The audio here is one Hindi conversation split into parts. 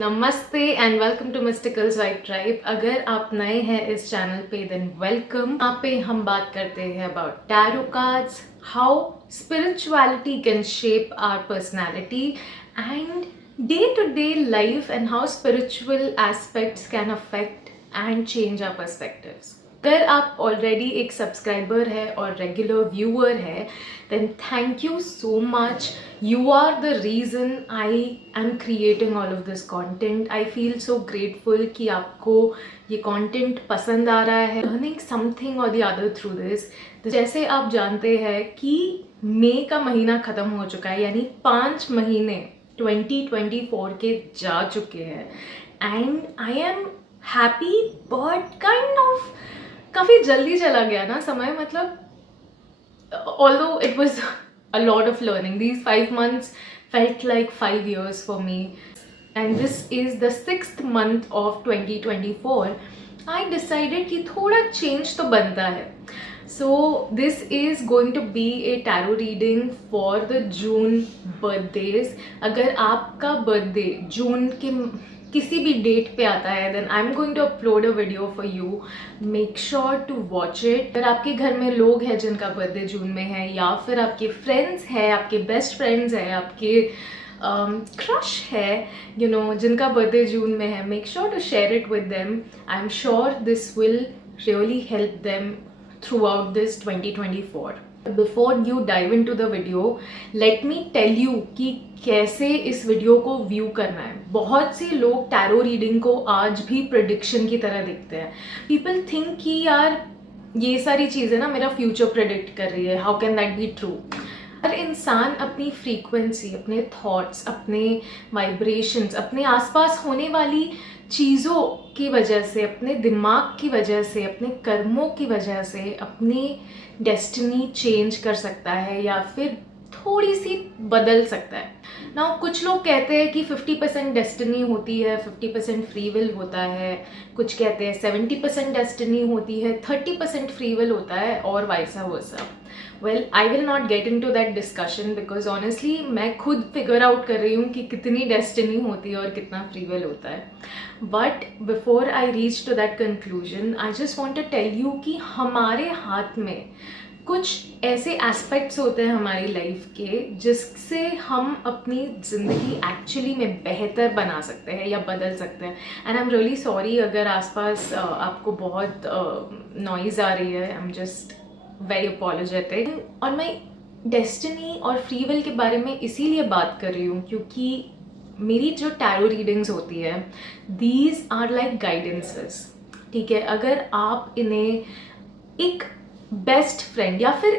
नमस्ते and welcome to mystical vibe tribe. अगर आप नए हैं इस चैनल पे देन वेलकम। यहाँ पे हम बात करते हैं about tarot cards, how spirituality can shape our personality and day to day life and how spiritual aspects can affect and change our perspectives. अगर आप ऑलरेडी एक सब्सक्राइबर है और रेगुलर व्यूअर है then thank you so much. You are the reason I am creating all of this content. I feel so grateful कि आपको ये content पसंद आ रहा है, learning something or the other through this. जैसे आप जानते हैं कि मई का महीना ख़त्म हो चुका है, यानी 5 महीने 2024 के जा चुके हैं and I am happy but kind of काफ़ी जल्दी चला गया ना समय, मतलब although it was a lot of learning, these 5 months felt like 5 years for me, and this is the 6th month of 2024. I decided कि थोड़ा change तो बनता है. So this is going to be a tarot reading for the June birthdays. अगर आपका birthday जून के किसी भी डेट पे आता है then I am going to upload a video for you. Make sure to watch it. अगर आपके घर में लोग हैं जिनका बर्थडे जून में है, या फिर आपके फ्रेंड्स हैं, आपके बेस्ट फ्रेंड्स हैं, आपके क्रश है, यू नो, जिनका बर्थडे जून में है, make sure to share it with them. I am sure this will really help them throughout this 2024. Before you dive into the video, let me tell you कि कैसे इस वीडियो को व्यू करना है. बहुत से लोग टैरो रीडिंग को आज भी प्रेडिक्शन की तरह देखते हैं. पीपल थिंक कि यार ये सारी चीज़ें ना मेरा फ्यूचर प्रेडिक्ट कर रही है, how can that be true. हर इंसान अपनी फ्रीक्वेंसी, अपने थॉट्स, अपने वाइब्रेशंस, अपने आसपास होने वाली चीज़ों की वजह से, अपने दिमाग की वजह से, अपने कर्मों की वजह से अपनी डेस्टिनी चेंज कर सकता है या फिर थोड़ी सी बदल सकता है. नाउ कुछ लोग कहते हैं कि 50% डेस्टिनी होती है, 50% फ्री विल होता है. कुछ कहते हैं 70% डेस्टिनी होती है, 30% फ्री विल होता है, और vice versa. Well, I will not get in to that discussion because honestly मैं खुद फिगर आउट कर रही हूँ कि कितनी डेस्टिनी होती है और कितना फ्री विल होता है. But before I reach to that conclusion, I just want to tell you कि हमारे हाथ में कुछ ऐसे एस्पेक्ट्स होते हैं हमारी लाइफ के जिससे हम अपनी ज़िंदगी एक्चुअली में बेहतर बना सकते हैं या बदल सकते हैं. And I am really sorry अगर आसपास आपको बहुत नॉइज़ आ रही है. I am just very apologetic. और मैं डेस्टिनी और फ्री विल के बारे में इसीलिए बात कर रही हूँ क्योंकि मेरी जो टैरो रीडिंग्स होती है, दीज आर लाइक गाइडेंसेस. ठीक है, अगर आप इन्हें एक बेस्ट फ्रेंड या फिर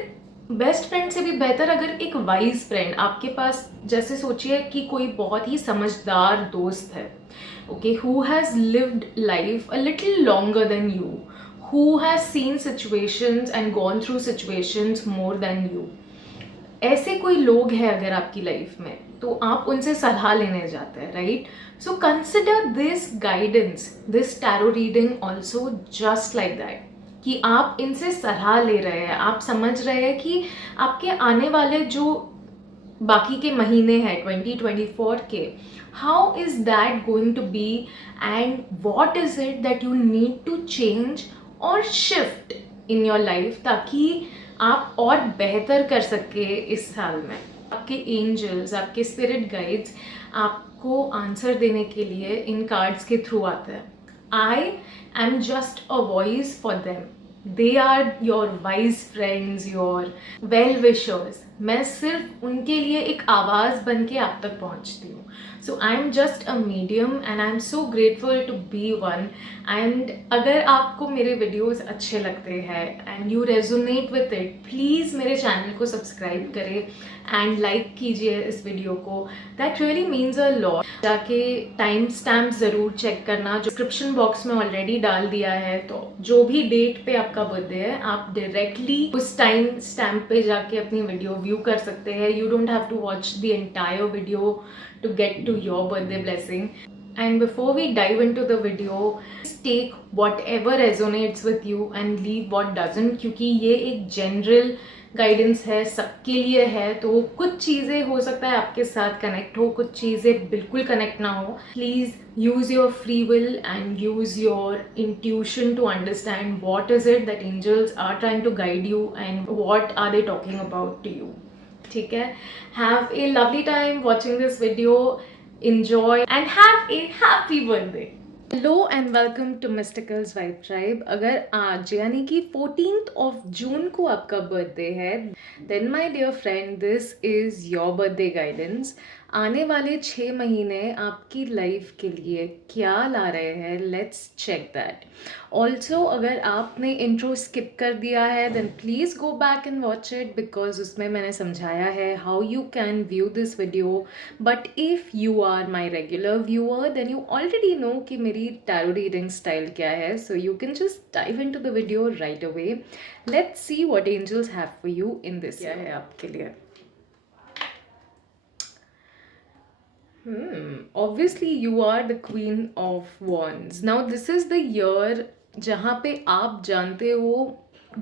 बेस्ट फ्रेंड से भी बेहतर अगर एक वाइज फ्रेंड आपके पास, जैसे सोचिए कि कोई बहुत ही समझदार दोस्त है, okay, who has lived life a little longer than you, who has seen situations and gone through situations more than you. ऐसे कोई लोग हैं अगर आपकी लाइफ में, तो आप उनसे सलाह लेने जाते हैं, right. So consider this guidance, this tarot reading also just like that, कि आप इनसे सलाह ले रहे हैं. आप समझ रहे हैं कि आपके आने वाले जो बाकी के महीने हैं 2024 के, how is that going to be and what is it that you need to change और शिफ्ट इन योर लाइफ, ताकि आप और बेहतर कर सके इस साल में. आपके एंजल्स, आपके स्पिरिट गाइड्स आपको आंसर देने के लिए इन कार्ड्स के थ्रू आते हैं. I am just a voice for them. They are your wise friends, your well wishers. मैं सिर्फ उनके लिए एक आवाज़ बन के आप तक पहुंचती हूँ. So I am just a medium and I am so grateful to be one. And अगर आपको मेरे वीडियोस अच्छे लगते हैं and you resonate with it, please मेरे चैनल को सब्सक्राइब करें एंड लाइक कीजिए इस वीडियो को. That really means a lot. जाके टाइम स्टैम्प ज़रूर चेक करना, जो डिस्क्रिप्शन बॉक्स में ऑलरेडी डाल दिया है. तो जो भी डेट पे आपका बर्थडे है, आप डायरेक्टली उस टाइम स्टैम्प पे जाके अपनी वीडियो व्यू कर सकते हैं. You don't have to watch the entire video to get to your birthday blessing. And before we dive into the video, take whatever resonates with you and leave what doesn't, क्योंकि ये एक general गाइडेंस है, सबके लिए है, तो कुछ चीज़ें हो सकता है आपके साथ कनेक्ट हो, कुछ चीज़ें बिल्कुल कनेक्ट ना हो. Please use your free will and use your intuition to understand what is it that angels are trying to guide you and what are they talking about to you. ठीक है, have a lovely time watching this video, enjoy and have a happy birthday. Hello and welcome to Mysticals Vibe tribe. अगर आज यानी कि 14th of June को आपका बर्थडे है, then my dear friend, this is your birthday guidance. आने वाले 6 महीने आपकी लाइफ के लिए क्या ला रहे हैं, लेट्स चेक दैट. ऑल्सो अगर आपने इंट्रो स्किप कर दिया है, then please go back and watch it, because उसमें मैंने समझाया है how you can view this video. But if you are my regular viewer, then you already know कि मेरी टैरो रीडिंग स्टाइल क्या है, so you can just dive into the video right away. Let's see what angels have for you in this. क्या है आपके लिए? Obviously you are the queen of wands. Now this is the year जहाँ पे आप जानते हो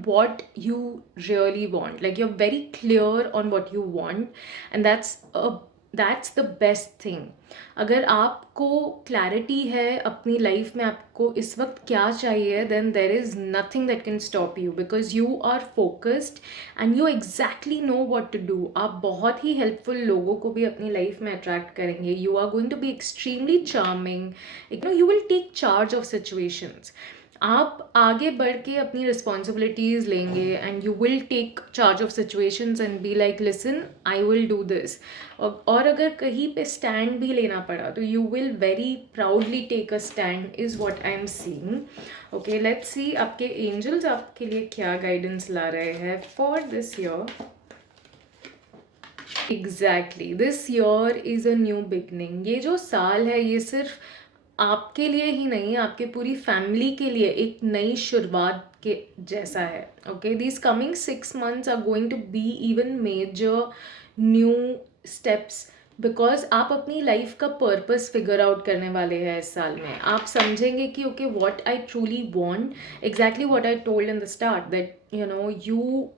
what you really want, like you're very clear on what you want, and that's the best thing. अगर आपको क्लैरिटी है अपनी लाइफ में आपको इस वक्त क्या चाहिए, then there is nothing that can stop you, because you are focused and you exactly know what to do. आप बहुत ही हेल्पफुल लोगों को भी अपनी लाइफ में अट्रैक्ट करेंगे. You are going to be extremely charming. You will take charge of situations. आप आगे बढ़ के अपनी रिस्पॉन्सिबिलिटीज़ लेंगे and you will take charge of situations and be like, listen, I will do this. और अगर कहीं पे स्टैंड भी लेना पड़ा तो you will very proudly take a stand, is what I am seeing. Okay, let's see आपके एंजल्स आपके लिए क्या गाइडेंस ला रहे हैं for this year. Exactly, this year is a new beginning. ये जो साल है ये सिर्फ आपके लिए ही नहीं, आपके पूरी फैमिली के लिए एक नई शुरुआत के जैसा है. Okay, these coming 6 months are going to be even major new steps, because आप अपनी लाइफ का पर्पस फिगर आउट करने वाले हैं इस साल में. आप समझेंगे कि okay, what I truly want, exactly what I told in the start, that you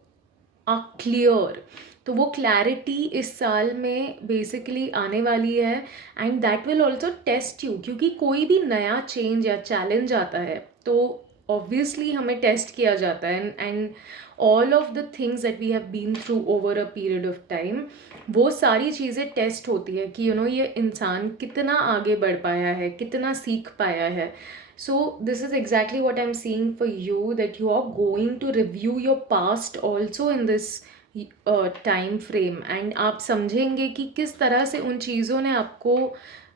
are clear. तो वो क्लैरिटी इस साल में बेसिकली आने वाली है, and that will also test you, क्योंकि कोई भी नया चेंज या चैलेंज आता है तो ऑब्वियसली हमें टेस्ट किया जाता है. And all of the things that we have been through over a period of time, वो सारी चीज़ें टेस्ट होती है कि ये इंसान कितना आगे बढ़ पाया है, कितना सीख पाया है. So this is exactly what I'm seeing for you, that you are going to review your past also in this time frame, and आप समझेंगे कि किस तरह से उन चीज़ों ने आपको,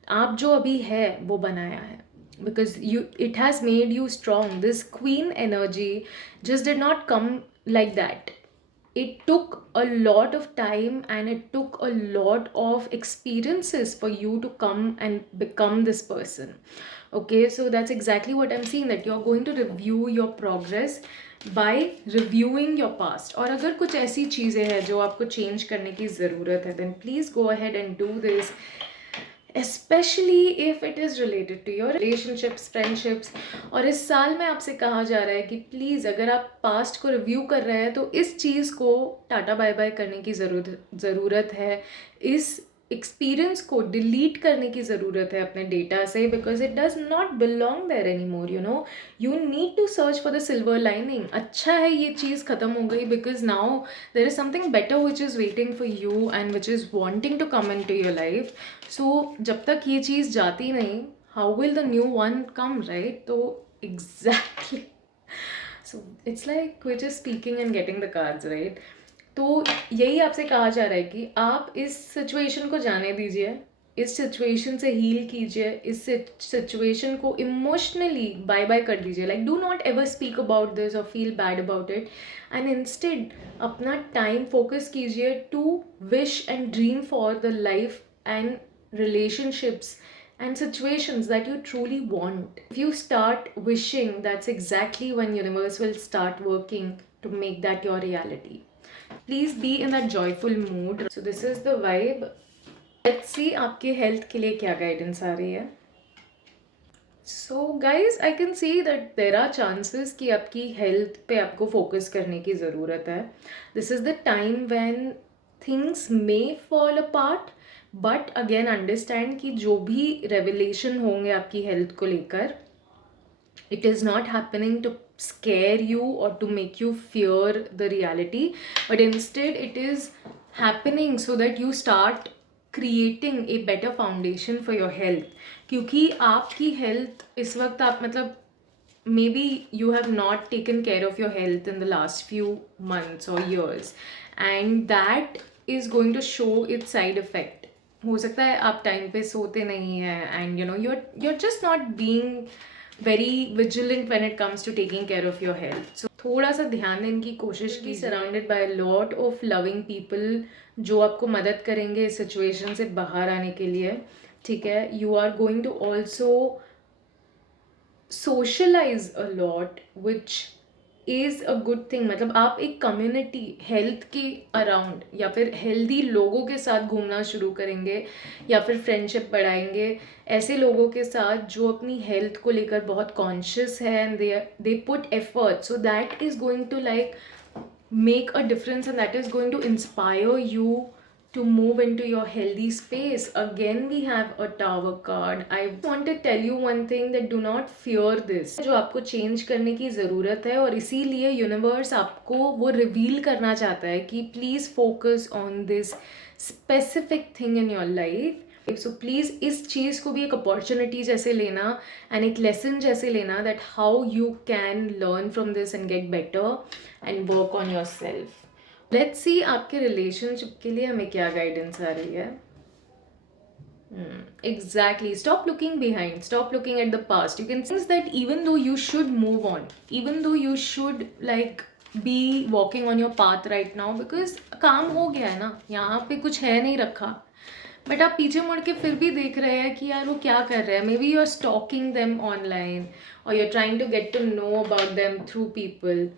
आप जो अभी है वो बनाया है, because it has made you strong. This queen energy just did not come like that. It took a lot of time and it took a lot of experiences for you to come and become this person. Okay, so that's exactly what I'm seeing, that you're going to review your progress by reviewing your past. और अगर कुछ ऐसी चीज़ें हैं जो आपको चेंज करने की ज़रूरत है, then please go ahead and do this, especially if it is related to your relationships, friendships. और इस साल में आपसे कहा जा रहा है कि प्लीज़ अगर आप पास्ट को रिव्यू कर रहे हैं तो इस चीज़ को टाटा बाय बाय करने की ज़रूरत है. इस एक्सपीरियंस को डिलीट करने की ज़रूरत है अपने डेटा से, because it does not belong there any more. You need to search for the silver lining. अच्छा है ये चीज़ ख़त्म हो गई, because now there is something better which is waiting for you and which is wanting to come into your life. So जब तक ये चीज़ जाती नहीं, how will the new one come, right? तो exactly, so it's like which is speaking and getting the cards, right? तो यही आपसे कहा जा रहा है कि आप इस सिचुएशन को जाने दीजिए, इस सिचुएशन से हील कीजिए, इस सिचुएशन को इमोशनली बाय बाय कर दीजिए. Like do not ever speak about this और feel bad about it, and instead अपना टाइम फोकस कीजिए to wish and dream for the life and relationships and situations that you truly want. If you start wishing, that's exactly when universe will start working to make that your reality. Please be in that joyful mood. So this is the vibe. Let's see आपके हेल्थ के लिए क्या गाइडेंस आ रही है. So guys I can see that there are chances कि आपकी हेल्थ पे आपको फोकस करने की ज़रूरत है. This is the time when things may fall apart, but again understand कि जो भी रेवलेशन होंगे आपकी हेल्थ को लेकर, it is not happening to scare you or to make you fear the reality, but instead it is happening so that you start creating a better foundation for your health. क्योंकि आपकी हेल्थ इस वक्त आप मतलब maybe you have not taken care of your health in the last few months or years, and that is going to show its side effect. हो सकता है आप टाइम पे सोते नहीं हैं, and you know you're just not being very vigilant when it comes to taking care of your health. So थोड़ा सा ध्यान देने की कोशिश की. Surrounded by a lot of loving people जो आपको मदद करेंगे इस सिचुएशन से बाहर आने के लिए. ठीक है, you are going to also socialize a lot, which is a good thing. मतलब आप एक कम्युनिटी हेल्थ के अराउंड या फिर हेल्दी लोगों के साथ घूमना शुरू करेंगे, या फिर फ्रेंडशिप बढ़ाएंगे ऐसे लोगों के साथ जो अपनी हेल्थ को लेकर बहुत कॉन्शियस है, and they put effort. So that is going to like make a difference, and that is going to inspire you to move into your healthy space. Again we have a tower card. I want to tell you one thing, that do not fear this. जो आपको चेंज करने की ज़रूरत है, और इसीलिए यूनिवर्स आपको वो रिवील करना चाहता है कि please focus on this specific thing in your life. So please इस चीज़ को भी एक अपॉर्चुनिटी जैसे लेना, एंड एक लेसन जैसे लेना, that how you can learn from this and get better and work on your self. Let's see आपके रिलेशनशिप के लिए हमें क्या गाइडेंस आ रही है. Exactly. Stop looking behind. Stop looking at the past. You can sense that even though you should move on, even though you should like be walking on your path right now, because काम हो गया है ना, यहाँ पे कुछ है नहीं रखा, बट आप पीछे मुड़ के फिर भी देख रहे हैं कि यार वो क्या कर रहे हैं. Maybe you are stalking them online, और you are trying to get to know about them through people.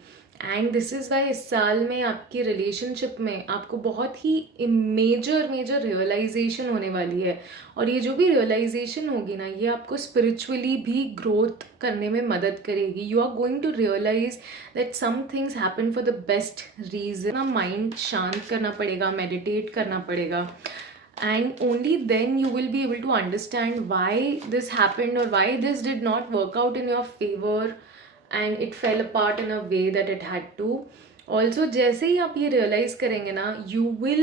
And this is why इस साल में आपकी रिलेशनशिप में आपको बहुत ही मेजर रियलाइजेशन होने वाली है. और ये जो भी रियलाइजेशन होगी ना, ये आपको स्पिरिचुअली भी ग्रोथ करने में मदद करेगी. You are going to realise that some things happen for the best reason. ना माइंड शांत करना पड़ेगा, मेडिटेट करना पड़ेगा, and only then you will be able to understand why this happened, or why this did not work out in your favor and it fell apart in a way that it had to. Also जैसे ही आप ये realize करेंगे ना, you will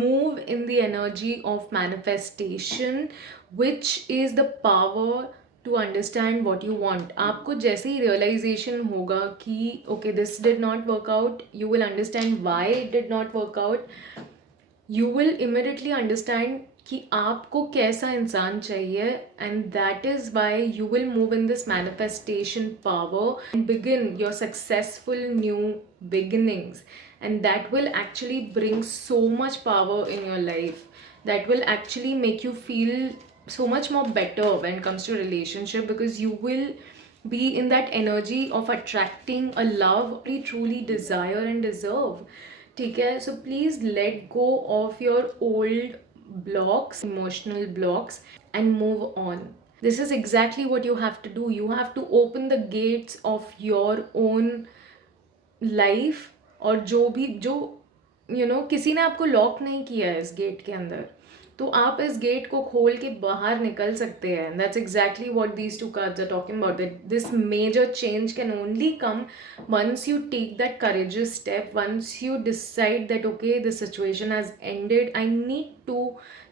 move in the energy of manifestation, which is the power to understand what you want. आपको जैसे ही realization होगा कि okay this did not work out, you will understand why it did not work out. You will immediately understand कि आपको कैसा इंसान चाहिए, and that is why you will move in this manifestation power and begin your successful new beginnings, and that will actually bring so much power in your life, that will actually make you feel so much more better when it comes to relationship, because you will be in that energy of attracting a love you truly desire and deserve. ठीक है, so please let go of your old blocks, emotional blocks, and move on. This is exactly what you have to do. You have to open the gates of your own life. और जो भी जो किसी ने आपको लॉक नहीं किया है इस गेट के अंदर, तो आप इस गेट को खोल के बाहर निकल सकते हैं. That's exactly what these two cards are talking about, that this major change can only come once you take that courageous step, once you decide that okay the situation has ended, I need to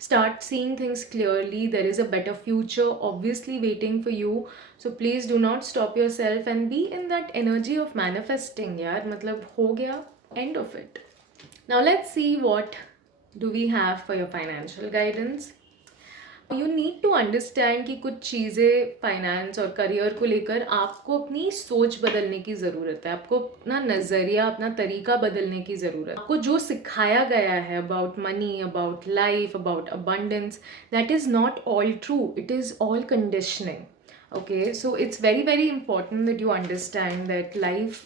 start seeing things clearly, there is a better future obviously waiting for you. So please do not stop yourself and be in that energy of manifesting. यार मतलब हो गया, end of it. Now let's see what do we have for your financial guidance. You need to understand कि कुछ चीज़ें फाइनेंस और करियर को लेकर आपको अपनी सोच बदलने की ज़रूरत है. आपको अपना नज़रिया, अपना तरीका बदलने की ज़रूरत है. आपको जो सिखाया गया है about money, about life, about abundance, that is not all true. It is all conditioning. Okay, so it's very important that you understand that life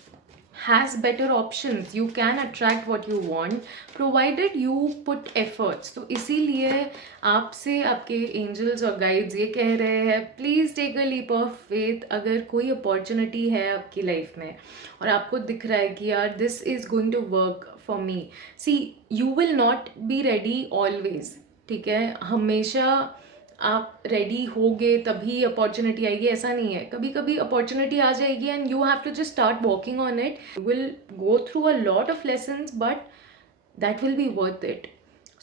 has better options. You can attract what you want provided you put efforts. तो इसीलिए आपसे आपके एंजल्स और गाइड्स ये कह रहे हैं, please take a leap of faith. अगर कोई अपॉर्चुनिटी है आपकी लाइफ में और आपको दिख रहा है कि यार this is going to work for me, see you will not be ready always. ठीक है, हमेशा आप रेडी होगे तभी अपॉर्चुनिटी आएगी, ऐसा नहीं है. कभी कभी अपॉर्चुनिटी आ जाएगी and you have to just start working on it. You will go through a lot of lessons but that will be worth it.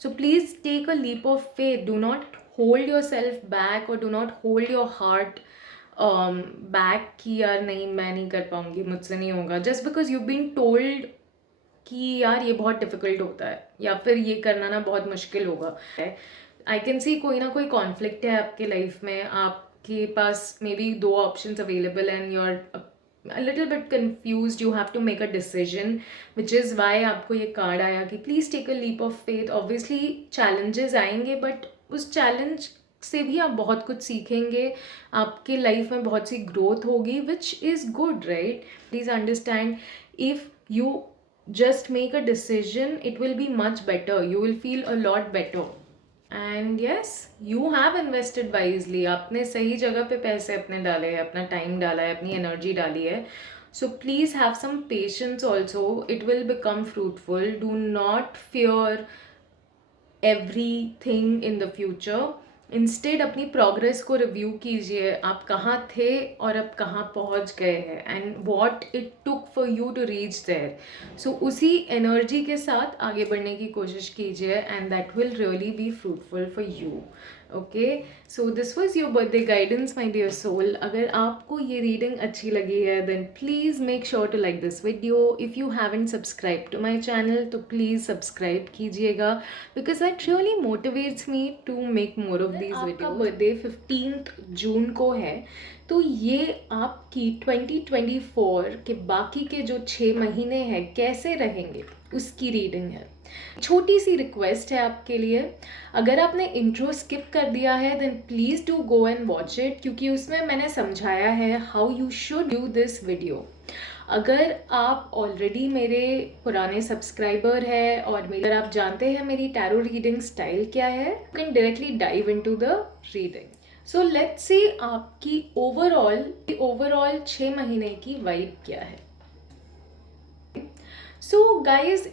So please take a leap of faith. Do not hold your self back और do not hold your heart back कि यार नहीं मैं नहीं कर पाऊंगी, मुझसे नहीं होगा, just because you been told कि यार ये बहुत डिफिकल्ट होता है या फिर ये करना ना बहुत मुश्किल होगा. आई कैन सी कोई ना कोई कॉन्फ्लिक्ट है आपके लाइफ में, आपके पास मे बी दो options available and you are a little bit confused. You have to make a decision, which is why आपको ये कार्ड आया कि please take a leap of faith. Obviously challenges आएंगे but उस challenge से भी आप बहुत कुछ सीखेंगे, आपके लाइफ में बहुत सी ग्रोथ होगी, which is good, right? Please understand, if you just make a decision it will be much better. You will feel a lot better. And yes, you have invested wisely. आपने सही जगह पे पैसे अपने डाले हैं, अपना टाइम डाला है, अपनी एनर्जी डाली है. So please have some patience also. It will become fruitful. Do not fear everything in the future. Instead अपनी प्रोग्रेस को रिव्यू कीजिए. आप कहाँ थे और अब कहाँ पहुँच गए हैं and what it took for you to reach there. So उसी एनर्जी के साथ आगे बढ़ने की कोशिश कीजिए and that will really be fruitful for you. Okay, so this was your birthday guidance my dear soul. अगर आपको ये रीडिंग अच्छी लगी है then please make sure to like this video. If you haven't subscribe to my channel तो प्लीज़ सब्सक्राइब कीजिएगा because that really motivates me to make more of these video. आपका बर्थडे 15 जून को है तो ये आपकी 2024 के बाकी के जो 6 महीने हैं कैसे रहेंगे उसकी रीडिंग है. छोटी सी रिक्वेस्ट है आपके लिए, अगर आपने इंट्रो स्किप कर दिया है then please do go and watch it, क्योंकि उसमें मैंने समझाया है how you should do this video. अगर आप ऑलरेडी मेरे पुराने सब्सक्राइबर हैं और अगर आप जानते हैं मेरी टैरो रीडिंग स्टाइल क्या है, you can directly dive into the reading. So let's see आपकी ओवरऑल 6 महीने की वाइब क्या है. सो गाइज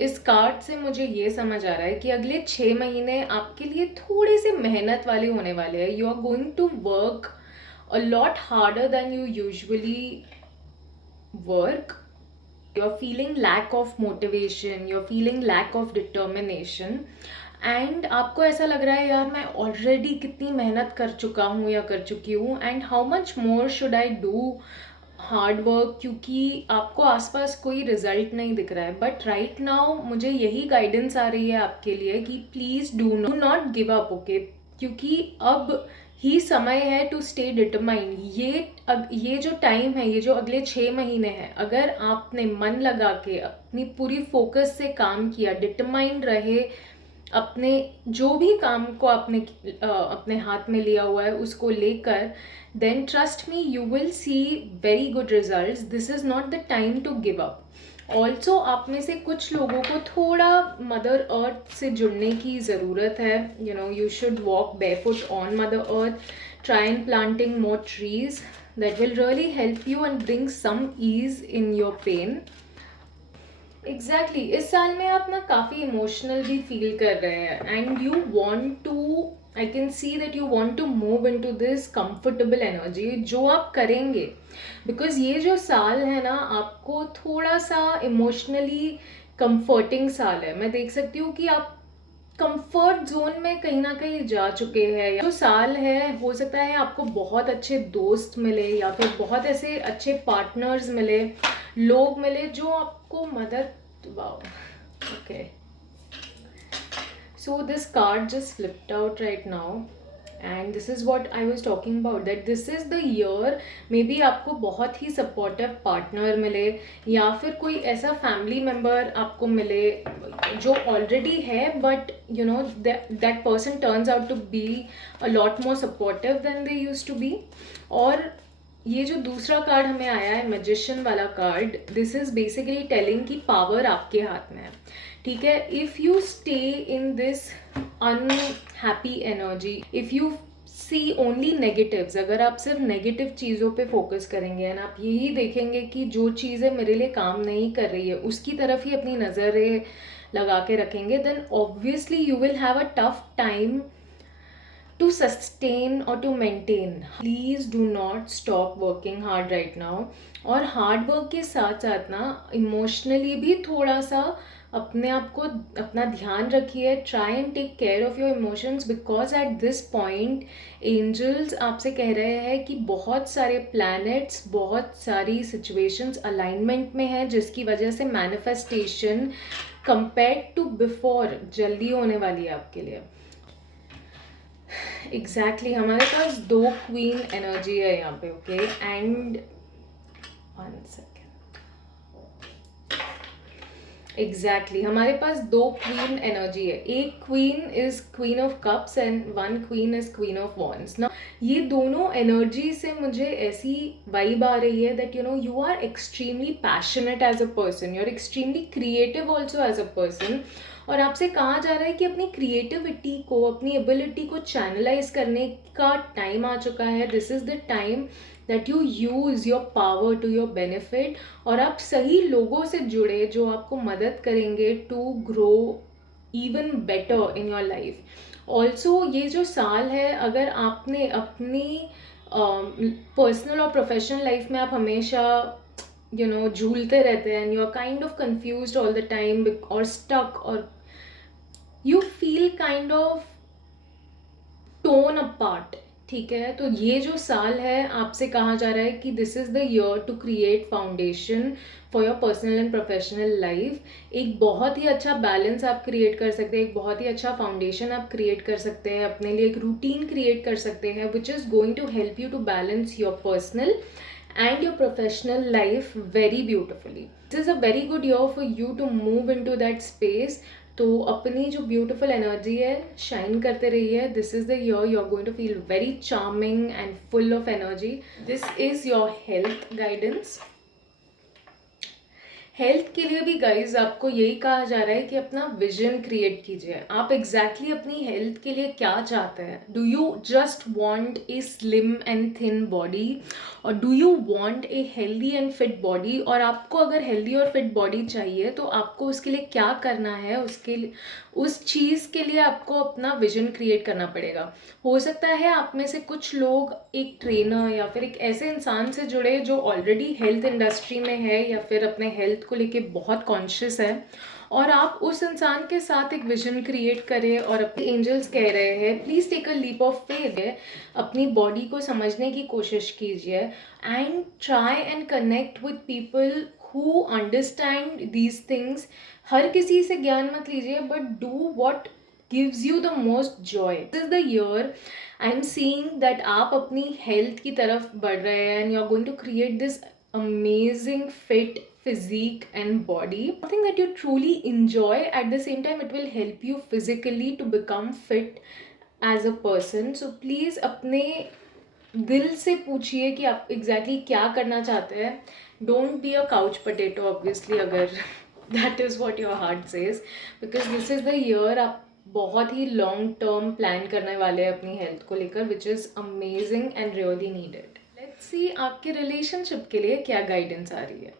इस कार्ड से मुझे ये समझ आ रहा है कि अगले 6 महीने आपके लिए थोड़े से मेहनत वाले होने वाले हैं. You are going to work a lot harder than you usually work. You're feeling lack of motivation, you're feeling lack of determination and आपको ऐसा लग रहा है यार मैं ऑलरेडी कितनी मेहनत कर चुका हूँ या कर चुकी हूँ and how much more should I do hard work, क्योंकि आपको आसपास कोई रिजल्ट नहीं दिख रहा है. बट राइट नाउ मुझे यही गाइडेंस आ रही है आपके लिए कि please do not give up. Okay, क्योंकि अब ही समय है टू स्टे डिटरमाइंड. ये जो टाइम है, ये जो अगले 6 महीने हैं, अगर आपने मन लगा के अपनी पूरी फोकस से काम किया, डिटरमाइंड रहे, अपने जो भी काम को आपने अपने हाथ में लिया हुआ है उसको लेकर, then trust me you will see very good results. This is not the time to give up. Also आप में से कुछ लोगों को थोड़ा मदर अर्थ से जुड़ने की ज़रूरत है. You know, you should walk barefoot on mother earth, try and planting more trees. That will really help you and bring some ease in your pain. Exactly, इस साल में आप ना काफ़ी इमोशनल भी फील कर रहे हैं and you want to, I can see that you want to move into this comfortable energy, जो आप करेंगे बिकॉज ये जो साल है ना आपको थोड़ा सा इमोशनली कंफर्टिंग साल है. मैं देख सकती हूँ कि आप कंफर्ट जोन में कहीं ना कहीं जा चुके हैं. जो साल है हो सकता है आपको बहुत अच्छे दोस्त मिले या फिर बहुत ऐसे अच्छे पार्टनर्स मिले, लोग मिले जो आपको मदद. Wow, okay. So this card just flipped out right now and this is what I was talking about, that this is the year maybe आपको बहुत ही supportive partner मिले या फिर कोई ऐसा family member आपको मिले जो already है but you know that person turns out to be a lot more supportive than they used to be. और ये जो दूसरा कार्ड हमें आया है मैजिशियन वाला card, this is basically telling कि पावर आपके हाथ में है, ठीक है. If you stay in this unhappy energy, if you see only negatives, अगर आप सिर्फ नेगेटिव चीज़ों पे फोकस करेंगे एंड आप यही देखेंगे कि जो चीज़ें मेरे लिए काम नहीं कर रही है उसकी तरफ ही अपनी नज़रें लगा के रखेंगे, then obviously you will have a tough time to sustain or to maintain. Please do not stop working hard right now. और हार्ड वर्क के साथ साथ ना इमोशनली भी थोड़ा सा अपने आप को अपना ध्यान रखिए. Try and take care of your emotions, because at this point angels आपसे कह रहे हैं कि बहुत सारे प्लैनेट्स, बहुत सारी सिचुएशंस अलाइनमेंट में है, जिसकी वजह से मैनिफेस्टेशन कंपेयर्ड टू बिफोर जल्दी होने वाली है आपके लिए. एग्जैक्टली हमारे पास 2 क्वीन एनर्जी है यहाँ पे. Okay, and 1 second. एग्जैक्टली हमारे पास 2 क्वीन एनर्जी है. एक queen is queen of cups and 1 queen is queen of wands ना. ये दोनों एनर्जी से मुझे ऐसी वाइब आ रही है that you are extremely passionate as a person, you are extremely creative also as a person. और आपसे कहा जा रहा है कि अपनी क्रिएटिविटी को, अपनी एबिलिटी को चैनलाइज करने का टाइम आ चुका है. This is the time that you use your power to your benefit, और आप सही लोगों से जुड़े जो आपको मदद करेंगे to grow even better in your life. Also ये जो साल है, अगर आपने अपनी पर्सनल और प्रोफेशनल लाइफ में आप हमेशा झूलते रहते हैं and you are kind of confused all the time और स्टक, और you feel kind of torn apart, ठीक है. तो ये जो साल है आपसे कहा जा रहा है कि this is the year to create foundation for your personal and professional life. एक बहुत ही अच्छा बैलेंस आप क्रिएट कर सकते हैं, एक बहुत ही अच्छा फाउंडेशन आप क्रिएट कर सकते हैं, अपने लिए एक रूटीन क्रिएट कर सकते हैं which is going to help you to balance your personal and your professional life very beautifully. This is a very good year for you to move into that space. तो अपनी जो ब्यूटिफुल एनर्जी है शाइन करते रहिए. This is the year you are going to feel very charming and full of energy. This is your health guidance. Health के लिए भी गाइज आपको यही कहा जा रहा है कि अपना विजन क्रिएट कीजिए. आप एग्जैक्टली अपनी हेल्थ के लिए क्या चाहते हैं. Do you just want a slim and thin body, और do you want a healthy and fit body. और आपको अगर हेल्दी और फिट बॉडी चाहिए तो आपको उसके लिए क्या करना है, उसके लिए उस चीज़ के लिए आपको अपना विजन क्रिएट करना पड़ेगा. हो सकता है आप में से कुछ लोग एक ट्रेनर या फिर एक ऐसे इंसान से जुड़े जो ऑलरेडी हेल्थ इंडस्ट्री में है या फिर अपने हेल्थ को लेके बहुत कॉन्शियस है, और आप उस इंसान के साथ एक विजन क्रिएट करें. और अपने एंजल्स कह रहे हैं please take a leap of faith है, अपनी बॉडी को समझने की कोशिश कीजिए and try and connect with people who understand these things. हर किसी से ज्ञान मत लीजिए, but do what gives you the most joy. This is the year I'm seeing that आप अपनी हेल्थ की तरफ बढ़ रहे हैं and you're going to create this amazing fit physique and body, something that you truly enjoy. At the same time it will help you physically to become fit as a person. So please अपने दिल से पूछिए कि आप exactly क्या करना चाहते हैं. Don't be a couch potato obviously, अगर that is what your heart says, because this is the year आप बहुत ही लॉन्ग टर्म प्लान करने वाले हैं अपनी हेल्थ को लेकर, विच is amazing and really needed. Let's see आपके रिलेशनशिप के लिए क्या गाइडेंस आ रही है.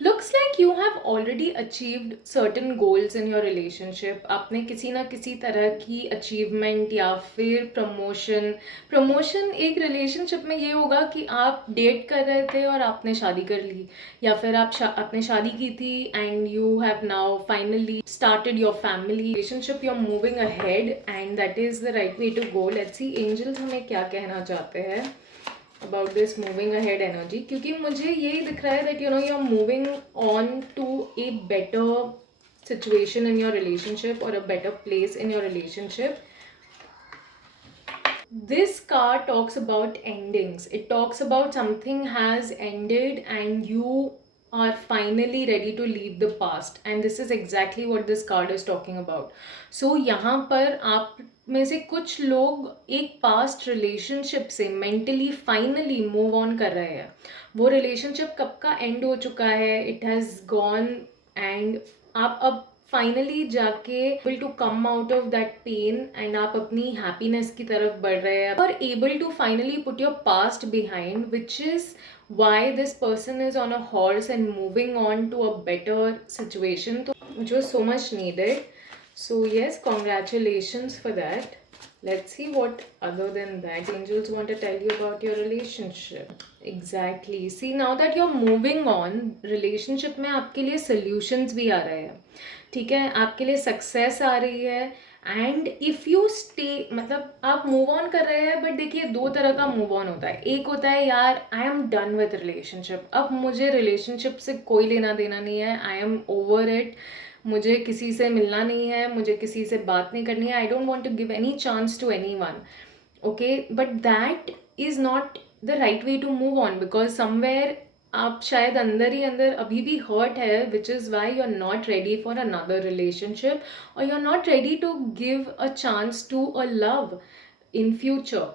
Looks like you have already achieved certain goals in your relationship. आपने किसी ना किसी तरह की अचीवमेंट या फिर प्रमोशन एक रिलेशनशिप में ये होगा कि आप डेट कर रहे थे और आपने शादी कर ली, या फिर आपने शादी की थी and you have now finally started your family relationship. You are moving ahead and that is the right way to go. Let's see angels हमें क्या कहना चाहते हैं about this moving ahead energy, क्योंकि मुझे यही दिख रहा है that you are moving on to a better situation in your relationship or a better place in your relationship. This card talks about endings. It talks about something has ended and you are finally ready to leave the past, and this is exactly what this card is talking about. So यहाँ पर आप में से कुछ लोग एक पास्ट रिलेशनशिप से मेंटली फाइनली मूव ऑन कर रहे हैं. वो रिलेशनशिप कब का एंड हो चुका है, इट हैज़ गॉन, एंड आप अब फाइनली जाके able to come out of that pain and आप अपनी हैप्पीनेस की तरफ बढ़ रहे हैं और able to finally put your past behind, which is why this person is on a horse and moving on to a better situation, तो which was so much needed. So yes, congratulations for that. Let's see what other than that angels want to tell you about your relationship. Exactly. See, now that you're moving on, relationship में आपके लिए solutions भी आ रहे हैं, ठीक है, आपके लिए सक्सेस आ रही है. एंड इफ़ यू स्टे, मतलब आप मूव ऑन कर रहे हैं, बट देखिए दो तरह का मूव ऑन होता है. एक होता है यार I am done with relationship, अब मुझे रिलेशनशिप से कोई लेना देना नहीं है, आई एम ओवर इट, मुझे किसी से मिलना नहीं है, मुझे किसी से बात नहीं करनी है, I don't want to give any chance to any one. Okay, but that is not the right way to move on, because somewhere आप शायद अंदर ही अंदर अभी भी हर्ट है, which is why you are not ready for another relationship, और you are not ready to give a chance to a love in future.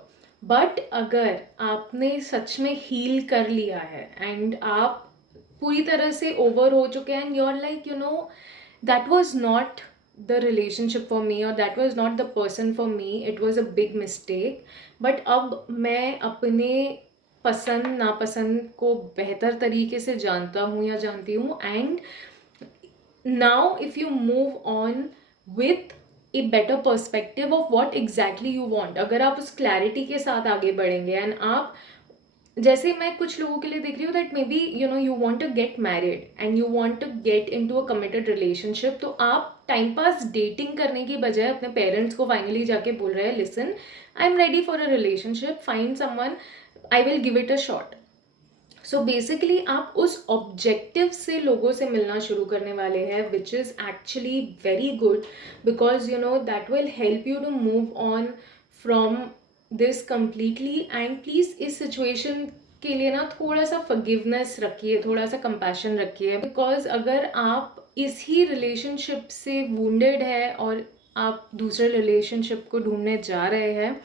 But अगर आपने सच में हील कर लिया है एंड आप पूरी तरह से ओवर हो चुके हैं, and you are like you know that was not the relationship for me, और that was not the person for me, it was a big mistake, but अब मैं अपने पसंद नापसंद को बेहतर तरीके से जानता हूँ या जानती हूँ. And now if you move on with a better perspective of what exactly you want, अगर आप उस क्लैरिटी के साथ आगे बढ़ेंगे, एंड आप जैसे मैं कुछ लोगों के लिए देख रही हूँ that maybe you know you want to get married and you want to get into a committed relationship, तो आप टाइम पास डेटिंग करने की बजाय अपने पेरेंट्स को फाइनली जाके बोल रहे हैं listen I am ready for a relationship, find someone, I will give it a shot. So basically आप उस ऑब्जेक्टिव से लोगों से मिलना शुरू करने वाले हैं, which is actually very good, because you know that will help you to move on from this completely. And please इस सिचुएशन के लिए ना थोड़ा सा फॉरगिवनेस रखिए, थोड़ा सा कंपैशन रखिए, बिकॉज अगर आप इस ही रिलेशनशिप से वुंडेड है और आप दूसरे रिलेशनशिप को ढूंढने जा रहे हैं,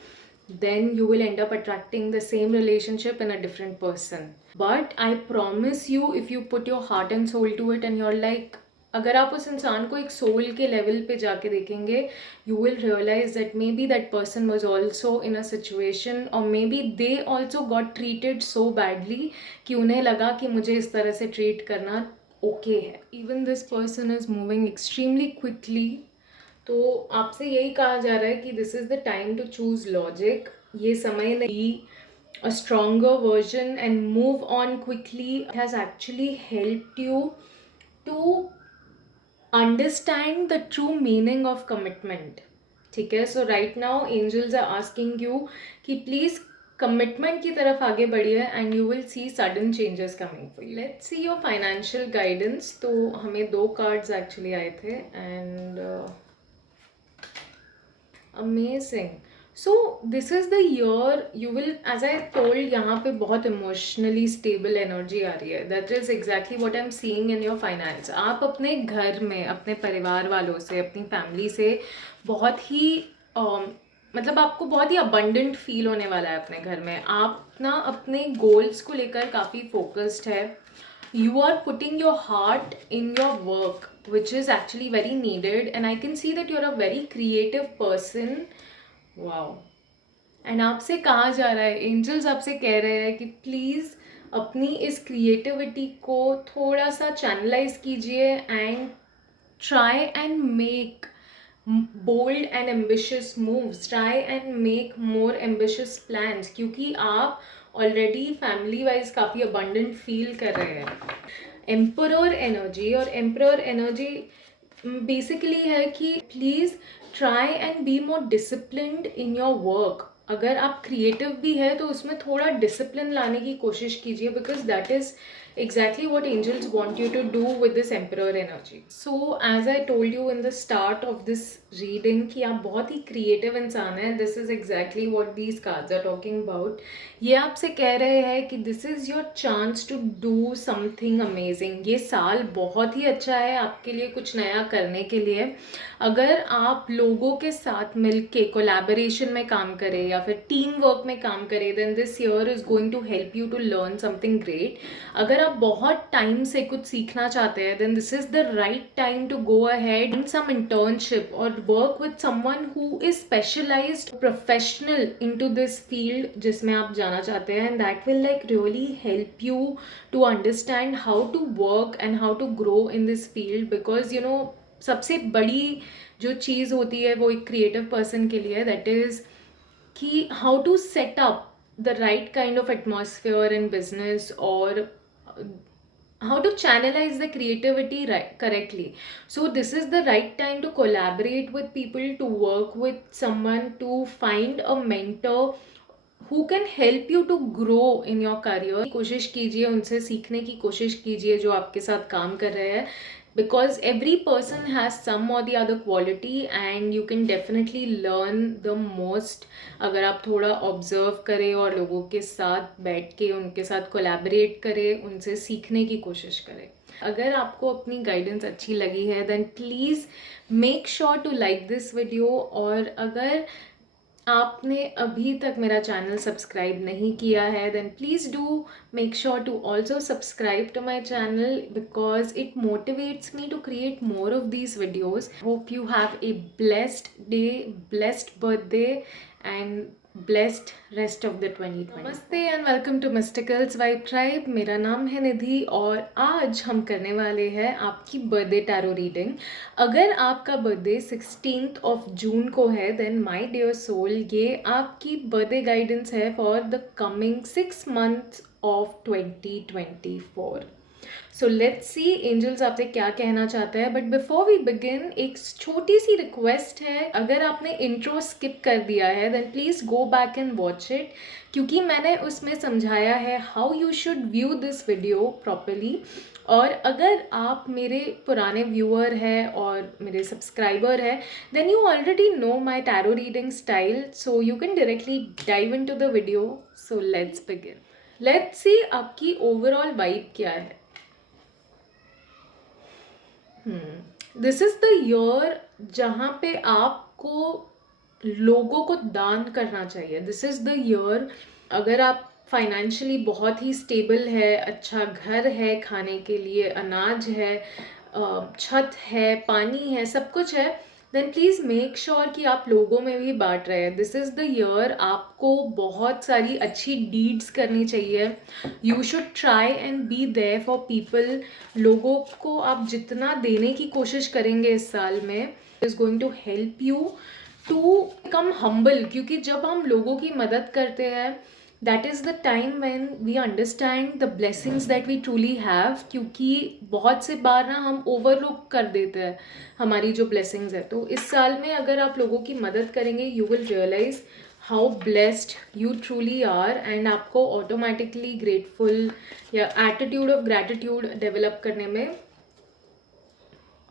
then you will end up attracting the same relationship in a different person. But I promise you, if you put your heart and soul to it and you're like, अगर आप उस इंसान को एक सोल के लेवल पे जाके देखेंगे, you will realise that maybe that person was also in a situation, और maybe they also got treated so badly कि उन्हें लगा कि मुझे इस तरह से ट्रीट करना ओके है. Even this person is moving extremely quickly, तो आपसे यही कहा जा रहा है कि this is the time to choose logic. ये समय नहीं, a stronger version and move on quickly. It has actually helped you to understand the true meaning of commitment. ठीक है, so right now angels are asking you कि प्लीज़ कमिटमेंट की तरफ आगे बढ़िए and you will see sudden changes coming for you. Let's see your financial guidance. तो हमें 2 कार्ड्स एक्चुअली आए थे and amazing. So this is the year you will, as I told, यहाँ पे बहुत इमोशनली स्टेबल एनर्जी आ रही है. That is exactly what I am seeing in your finance. आप अपने घर में अपने परिवार वालों से, अपनी फैमिली से बहुत ही मतलब आपको बहुत ही अबंडेंट फील होने वाला है अपने घर में. आप ना अपने गोल्स को लेकर काफ़ी फोकस्ड है. You are putting your heart in your work, which is actually very needed, and I can see that you're a very creative person. Wow. And आपसे कहा जा रहा है, एंजल्स आपसे कह रहे हैं कि प्लीज़ अपनी इस क्रिएटिविटी को थोड़ा सा चैनलाइज कीजिए and try and make bold and ambitious moves, try and make more ambitious plans, क्योंकि आप ऑलरेडी फैमिली वाइज काफ़ी अबंडेंट फील कर रहे हैं. एम्परर एनर्जी, और एम्परर एनर्जी बेसिकली है कि please try and be more disciplined in your work. अगर आप क्रिएटिव भी है तो उसमें थोड़ा डिसिप्लिन लाने की कोशिश कीजिए, because that is exactly what angels want you to do with this emperor energy. So as I told you in the start of this reading कि आप बहुत ही creative इंसान हैं, this is exactly what these cards are talking about. ये आपसे कह रहे हैं कि this is your chance to do something amazing. ये साल बहुत ही अच्छा है आपके लिए कुछ नया करने के लिए. अगर आप लोगों के साथ मिलके कोलैबोरेशन में काम करें या फिर टीम वर्क में काम करें, then this year is going to help you to learn something great. अगर आप बहुत टाइम से कुछ सीखना चाहते हैं, then this is the right time to go ahead in some internship और work with someone who is specialised professional into this field जिसमें आप जाना चाहते हैं. And that will like really help you to understand how to work and how to grow in this field. Because you no सबसे बड़ी जो चीज़ होती है वो एक क्रिएटिव पर्सन के लिए, दैट इज़ कि how to set up the right kind of atmosphere in business और how to channelize the creativity correctly. So this is the right time to collaborate with people, to work with someone, to find a mentor who can help you to grow in your career. कोशिश कीजिए, उनसे सीखने की कोशिश कीजिए जो आपके साथ काम कर रहे हैं, because every person has some or the other quality and you can definitely learn the most अगर आप थोड़ा ऑब्जर्व करें और लोगों के साथ बैठ के उनके साथ कोलैबोरेट करें, उनसे सीखने की कोशिश करें. अगर आपको अपनी गाइडेंस अच्छी लगी है then please make sure to like this video. और अगर आपने अभी तक मेरा चैनल सब्सक्राइब नहीं किया है then please do make sure to also subscribe to my channel because it motivates me to create more of these videos. Hope you have a blessed day, blessed birthday and blessed rest of the 2020. नमस्ते and welcome to Mysticals Vibe Tribe. मेरा नाम है निधि और आज हम करने वाले हैं आपकी बर्थडे टैरो रीडिंग. अगर आपका बर्थडे 16th of June को है देन माय डियर सोल ये आपकी बर्थडे गाइडेंस है for the coming 6 months of 2024. So let's see angels आपसे क्या कहना चाहते हैं. बट बिफोर वी बिगिन एक छोटी सी रिक्वेस्ट है, अगर आपने इंट्रो स्किप कर दिया है then please go back and watch it, क्योंकि मैंने उसमें समझाया है how you should view this video properly. और अगर आप मेरे पुराने व्यूअर हैं और मेरे सब्सक्राइबर हैं then you already know my tarot reading style, so you can directly dive into the video. So let's begin. Let's see आपकी ओवरऑल वाइब क्या है. दिस इज द ईयर जहाँ पे आपको लोगों को दान करना चाहिए. दिस इज द ईयर अगर आप फाइनेंशियली बहुत ही स्टेबल है, अच्छा घर है, खाने के लिए अनाज है, छत है, पानी है, सब कुछ है, देन प्लीज़ मेक श्योर कि आप लोगों में भी बांट रहे हैं. दिस इज़ द ईयर आपको बहुत सारी अच्छी डीड्स करनी चाहिए. You should try and be there for people. लोगों को आप जितना देने की कोशिश करेंगे इस साल में is going to help you to become humble. क्योंकि जब हम लोगों की मदद करते हैं that is the time when we understand the blessings that we truly have. क्योंकि बहुत से बार ना हम ओवरलुक कर देते हैं हमारी जो ब्लेसिंग्स है. तो इस साल में अगर आप लोगों की मदद करेंगे you will realise how blessed you truly are and आपको ऑटोमेटिकली ग्रेटफुल या एटीट्यूड ऑफ ग्रैटिट्यूड डेवलप करने में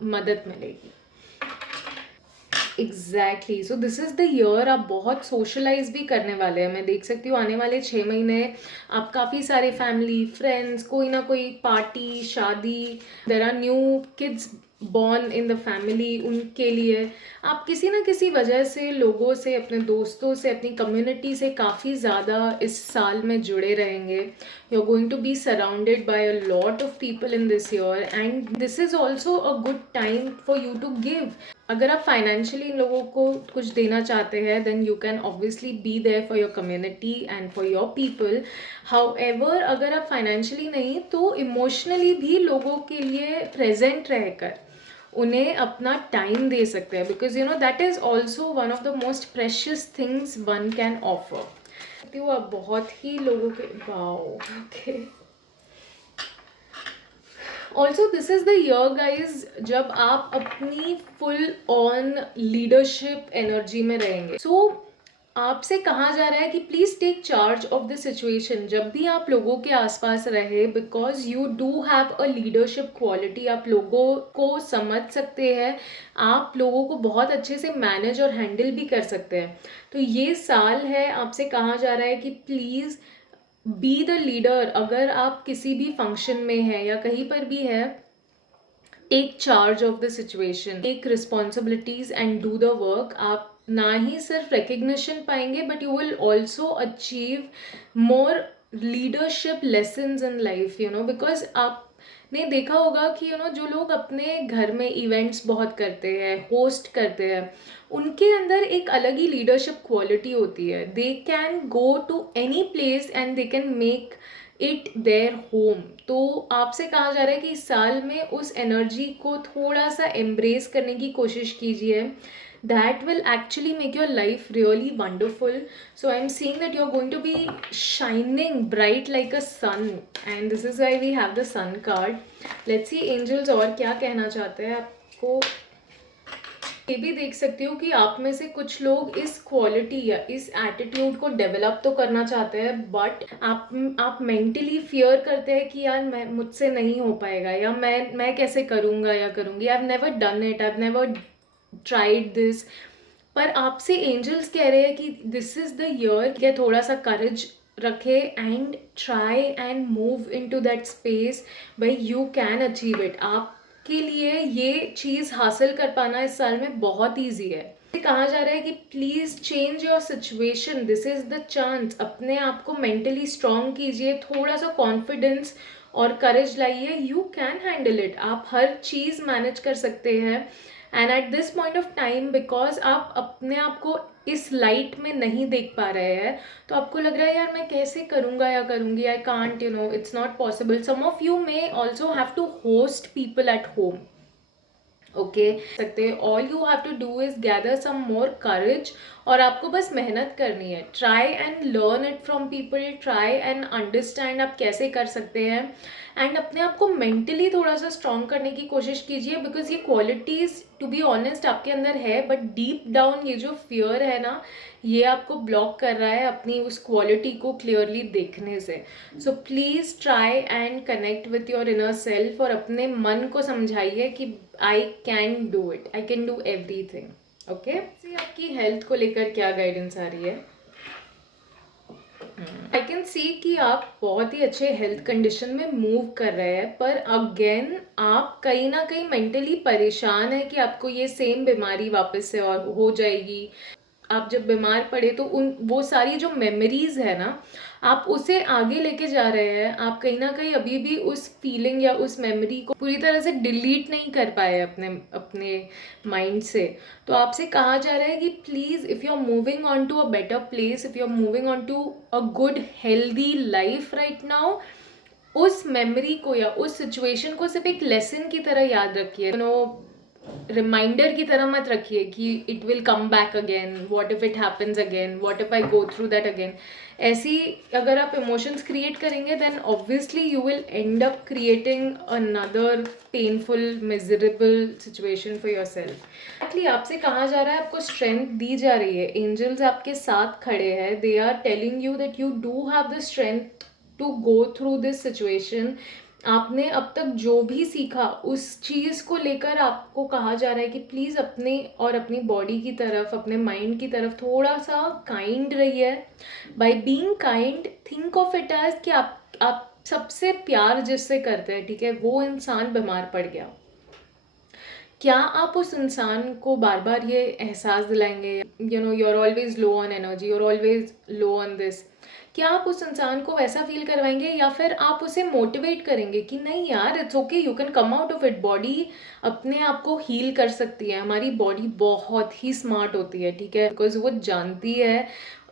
मदद मिलेगी. Exactly. So this is the year आप बहुत सोशलाइज भी करने वाले हैं. मैं देख सकती हूँ आने वाले 6 महीने आप काफ़ी सारे फैमिली फ्रेंड्स, कोई ना कोई पार्टी, शादी, there are new kids born in the family, उनके लिए आप किसी ना किसी वजह से लोगों से, अपने दोस्तों से, अपनी कम्युनिटी से काफ़ी ज़्यादा इस साल में जुड़े रहेंगे. You are going to be surrounded by a lot of people in this year and this is also a good time for you to give. अगर आप फाइनेंशियली इन लोगों को कुछ देना चाहते हैं then you can obviously be there for your community and for your people. However अगर आप फाइनेंशियली नहीं तो इमोशनली भी लोगों के लिए प्रेजेंट रहकर उन्हें अपना टाइम दे सकते हैं. Because you know that is also one of the most precious things one can offer. आप बहुत ही लोगों के okay. Also this is the year guys जब आप अपनी फुल ऑन लीडरशिप एनर्जी में रहेंगे. सो आपसे कहा जा रहा है कि please take charge of the situation जब भी आप लोगों के आसपास रहे, because you do have a leadership quality. आप लोगों को समझ सकते हैं, आप लोगों को बहुत अच्छे से मैनेज और हैंडल भी कर सकते हैं। तो ये साल है, आपसे कहा जा रहा है कि प्लीज़ बी द लीडर। अगर आप किसी भी फंक्शन में हैं या कहीं पर भी है, take charge of the situation, take responsibilities and do the work. आप ना ही सिर्फ रिकग्निशन पाएंगे, but you will also achieve more leadership lessons in life, you know, because आपने देखा होगा कि जो लोग अपने घर में इवेंट्स बहुत करते हैं, होस्ट करते हैं, उनके अंदर एक अलग ही लीडरशिप क्वालिटी होती है। They can go to any place and they can make it their home. तो आपसे कहा जा रहा है कि इस साल में उस एनर्जी को थोड़ा सा एम्ब्रेस करने की कोशिश कीजिए। That will actually make your life really wonderful. So I am seeing that you are going to be shining bright like a sun, and this is why we have the sun card. Let's see angels और क्या कहना चाहते हैं आपको। ये भी देख सकती हो कि आप में से कुछ लोग इस क्वालिटी या इस एटीट्यूड को डेवलप तो करना चाहते हैं, बट आप मेंटली फियर करते हैं कि यार मैं मुझसे नहीं हो पाएगा, या मैं कैसे करूँगा या करूँगी, I have never done it, I have never tried this. पर आपसे एंजल्स कह रहे हैं कि दिस इज द ईयर कि थोड़ा सा करेज रखे and try and move in to that space. भाई यू कैन अचीव इट। आपके लिए ये चीज़ हासिल कर पाना इस साल में बहुत ईजी है। कहा जा रहा है कि please change your situation, this is the chance. अपने आप को मेंटली स्ट्रांग कीजिए, थोड़ा सा कॉन्फिडेंस और करेज लाइए। यू कैन हैंडल इट, आप हर चीज़ मैनेज कर सकते हैं। And eight this point of time, because आप अपने आप को इस लाइट में नहीं देख पा रहे हैं, तो आपको लग रहा है यार मैं कैसे करूँगा या करूँगी, I can't, you know, it's not possible. Some of you may also have to host people at home, okay सकते। All you have to do is gather some more courage, और आपको बस मेहनत करनी है। Try and learn it from people, try and understand आप कैसे कर सकते हैं, एंड अपने आप को मेंटली थोड़ा सा स्ट्रॉन्ग करने की कोशिश कीजिए, बिकॉज ये क्वालिटीज़ टू बी ऑनेस्ट आपके अंदर है, बट डीप डाउन ये जो फियर है ना, ये आपको ब्लॉक कर रहा है अपनी उस क्वालिटी को क्लियरली देखने से। सो please try and connect with your inner self, और अपने मन को समझाइए कि आई can do it, I can do everything. Okay, आपकी हेल्थ को लेकर क्या गाइडेंस आ रही है? आई कैन सी कि आप बहुत ही अच्छे हेल्थ कंडीशन में मूव कर रहे हैं, पर अगेन आप कहीं ना कहीं मेंटली परेशान है कि आपको ये सेम बीमारी वापस से और हो जाएगी। आप जब बीमार पड़े तो वो सारी जो मेमोरीज है ना, आप उसे आगे लेके जा रहे हैं। आप कहीं ना कहीं अभी भी उस फीलिंग या उस मेमोरी को पूरी तरह से डिलीट नहीं कर पाए अपने अपने माइंड से। तो आपसे कहा जा रहा है कि please, if you are moving on to a better place, if you are moving on to a good healthy life right now, उस मेमोरी को या उस सिचुएशन को सिर्फ एक लेसन की तरह याद रखिए, रिमाइंडर की तरह मत रखिए कि it will come back again, what if it happens again, what if I go through that again. ऐसी अगर आप इमोशंस क्रिएट करेंगे, then obviously you will end up creating another painful miserable situation for your self. Actually आपसे कहा जा रहा है, आपको स्ट्रेंथ दी जा रही है, एंजल्स आपके साथ खड़े हैं, they are telling you that you do have the strength to go through this situation. आपने अब तक जो भी सीखा उस चीज़ को लेकर आपको कहा जा रहा है कि प्लीज़ अपने और अपनी बॉडी की तरफ, अपने माइंड की तरफ थोड़ा सा काइंड रहिए। By being kind, think of it as कि आप सबसे प्यार जिससे करते हैं, ठीक है, वो इंसान बीमार पड़ गया, क्या आप उस इंसान को बार बार ये एहसास दिलाएंगे, you know, you are always low on energy, you are always low on this, क्या आप उस इंसान को वैसा फील करवाएंगे, या फिर आप उसे मोटिवेट करेंगे कि नहीं यार, it's okay, you can come out of it. Body अपने आप को हील कर सकती है, हमारी बॉडी बहुत ही स्मार्ट होती है, ठीक है, बिकॉज वो जानती है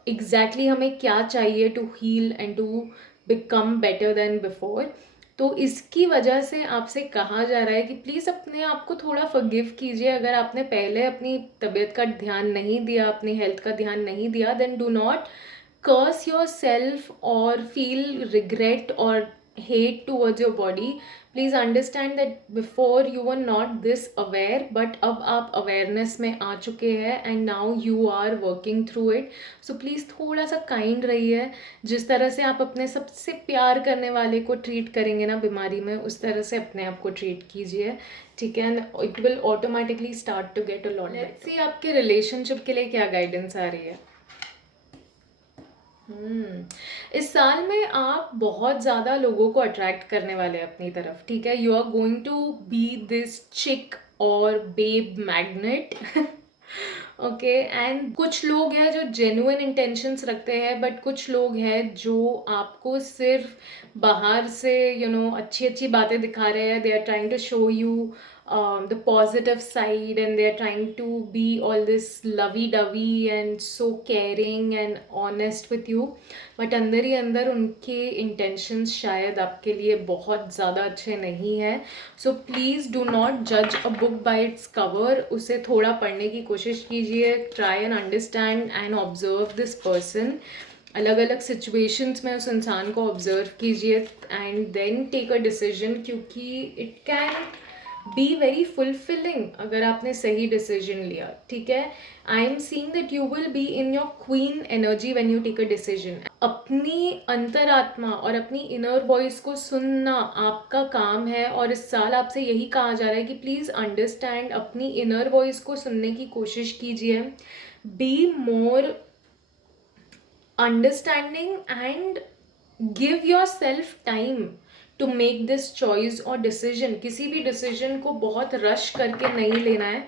एग्जैक्टली हमें क्या चाहिए to heal and to become better than before. तो इसकी वजह से आपसे कहा जा रहा है कि प्लीज़ अपने आप को थोड़ा फॉरगिव कीजिए। अगर आपने पहले अपनी तबीयत का ध्यान नहीं दिया, अपनी हेल्थ का ध्यान नहीं दिया, then do not curse yourself और फील रिग्रेट और hate towards your body. Please understand that before you were not this aware, but अब आप awareness में आ चुके हैं and now you are working through it. So please थोड़ा सा kind रहिए. जिस तरह से आप अपने सबसे प्यार करने वाले को treat करेंगे ना बीमारी में, उस तरह से अपने आप को treat कीजिए, ठीक है? And it will automatically start to get a lot better. Let's see आपके relationship के लिए क्या guidance आ रही है. इस साल में आप बहुत ज़्यादा लोगों को अट्रैक्ट करने वाले हैं अपनी तरफ, ठीक है? You are going to be this chick और बेब मैग्नेट. ओके, एंड कुछ लोग हैं जो जेन्युइन इंटेंशंस रखते हैं, बट कुछ लोग हैं जो आपको सिर्फ बाहर से अच्छी अच्छी बातें दिखा रहे हैं. They are trying to show you the positive side, and they are trying to be all this lovey-dovey and so caring and honest with you, but अंदर ही अंदर उनके intentions शायद आपके लिए बहुत ज़्यादा अच्छे नहीं है. So please do not judge a book by its cover. उसे थोड़ा पढ़ने की कोशिश कीजिए. Try and understand and observe this person. अलग अलग सिचुएशंस में उस इंसान को ऑब्जर्व कीजिए and then take a decision, क्योंकि it can be very fulfilling अगर आपने सही डिसीजन लिया, ठीक है? I am seeing that you will be in your queen energy when you take a decision. अपनी अंतरात्मा और अपनी इनर वॉइस को सुनना आपका काम है, और इस साल आपसे यही कहा जा रहा है कि प्लीज़ अंडरस्टैंड, अपनी इनर वॉइस को सुनने की कोशिश कीजिए. Be more understanding and give yourself time to make this choice और डिसीजन. किसी भी डिसीजन को बहुत रश करके नहीं लेना है.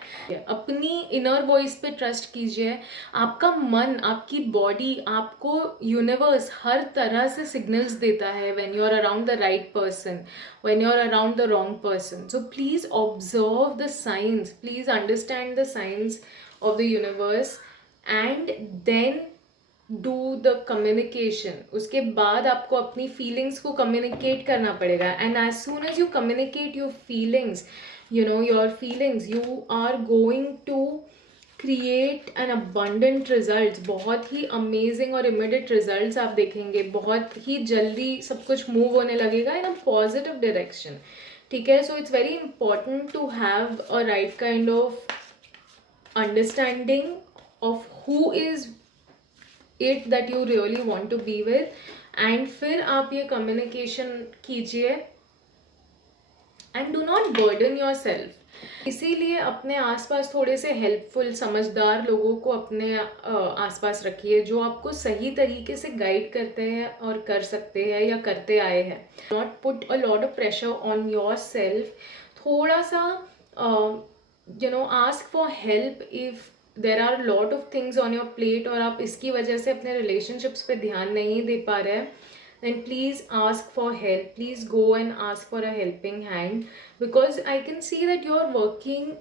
अपनी इनर वॉइस पे ट्रस्ट कीजिए. आपका मन, आपकी बॉडी, आपको यूनिवर्स हर तरह से सिग्नल्स देता है when you are around the right person, when you are around the wrong person. So please observe the science, please understand the science of the universe and then do the communication. उसके बाद आपको अपनी फीलिंग्स को कम्युनिकेट करना पड़ेगा. And as soon as you communicate your feelings, your feelings, you are going to create an abundant result. बहुत ही अमेजिंग और इमीडिएट रिजल्ट्स आप देखेंगे. बहुत ही जल्दी सब कुछ मूव होने लगेगा इन अ पॉजिटिव डायरेक्शन, ठीक है? So it's very important to have a right kind of understanding of who is it that you really want to be with, and फिर आप ये communication कीजिए and do not burden yourself. इसीलिए अपने आसपास थोड़े से हेल्पफुल समझदार लोगों को अपने आसपास रखिए, जो आपको सही तरीके से गाइड करते हैं और कर सकते हैं या करते आए हैं. Not put a lot of pressure on your self. थोड़ा सा ask for help if there are lot of things on your plate, और आप इसकी वजह से अपने रिलेशनशिप्स पे ध्यान नहीं दे पा रहे हैं. then please ask for help. Please go and ask for a helping hand, because I can see that you're working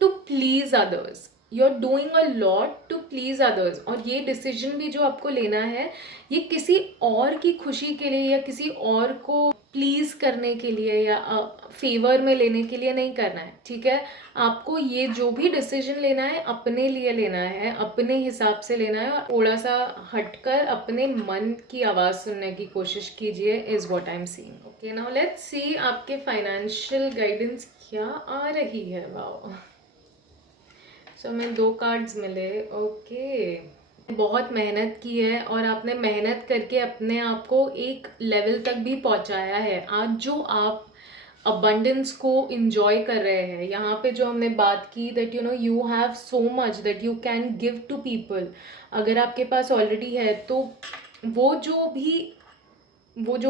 to please others. You're doing a lot to please others. और ये डिसीजन भी जो आपको लेना है, ये किसी और की खुशी के लिए या किसी और को प्लीज़ करने के लिए या फेवर में लेने के लिए नहीं करना है, ठीक है? आपको ये जो भी डिसीजन लेना है अपने लिए लेना है, अपने हिसाब से लेना है, और थोड़ा सा हटकर अपने मन की आवाज़ सुनने की कोशिश कीजिए, is what I am seeing. Okay, now let's see आपके फाइनेंशियल गाइडेंस क्या आ रही है. वाओ, सो हमें 2 कार्ड्स मिले. ओके, बहुत मेहनत की है और आपने मेहनत करके अपने आप को एक लेवल तक भी पहुंचाया है. आज जो आप अबंडेंस को इंजॉय कर रहे हैं, यहाँ पे जो हमने बात की that you have so much that you can give to people. अगर आपके पास ऑलरेडी है तो वो जो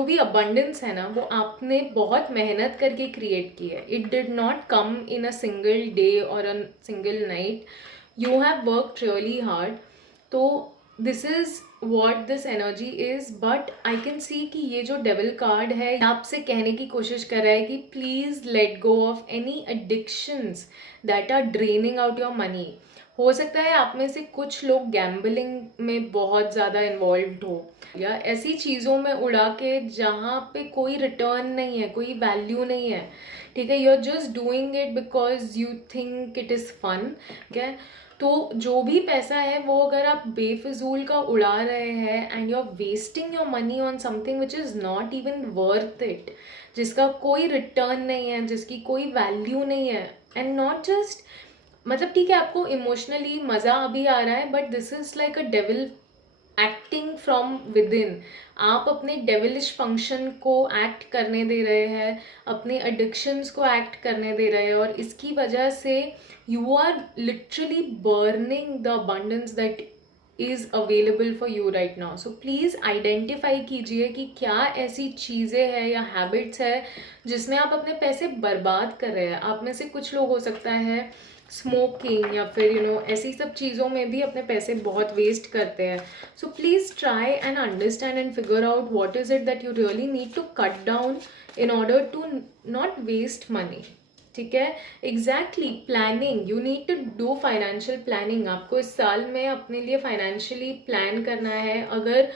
भी अबंडेंस है ना, वो आपने बहुत मेहनत करके क्रिएट की है. It did not come in a single day और a single night. You have worked really hard. तो this is what this energy is. But I can see कि ये जो डेविल कार्ड है आपसे कहने की कोशिश कर रहा है कि please let go of any addictions that are draining out your money. हो सकता है आप में से कुछ लोग गैम्बलिंग में बहुत ज़्यादा इन्वॉल्व हो, या ऐसी चीज़ों में उड़ा के जहाँ पे कोई रिटर्न नहीं है, कोई वैल्यू नहीं है, ठीक है? You are just doing it because you think it is fun, ठीक है? तो जो भी पैसा है वो अगर आप बेफिजूल का उड़ा रहे हैं and you are wasting your money on something which is not even worth it, जिसका कोई रिटर्न नहीं है, जिसकी कोई वैल्यू नहीं है, एंड नॉट जस्ट, मतलब ठीक है आपको इमोशनली मज़ा अभी आ रहा है, but this is like a devil acting from with in. आप अपने डेविलिश फंक्शन को एक्ट करने दे रहे हैं, अपने एडिक्शंस को एक्ट करने दे रहे हैं, और इसकी वजह से you are literally burning the abundance that is available for you right now. So please identify कीजिए कि क्या ऐसी चीज़ें हैं या हैबिट्स है जिसमें आप अपने पैसे बर्बाद कर रहे हैं। आप में से कुछ लोग हो सकता है स्मोकिंग या फिर ऐसी सब चीज़ों में भी अपने पैसे बहुत वेस्ट करते हैं। So please try and understand and figure out what is it that you really need to cut down in order to not waste money. ठीक है, exactly planning, you need to do financial planning. आपको इस साल में अपने लिए फाइनेंशियली प्लान करना है। अगर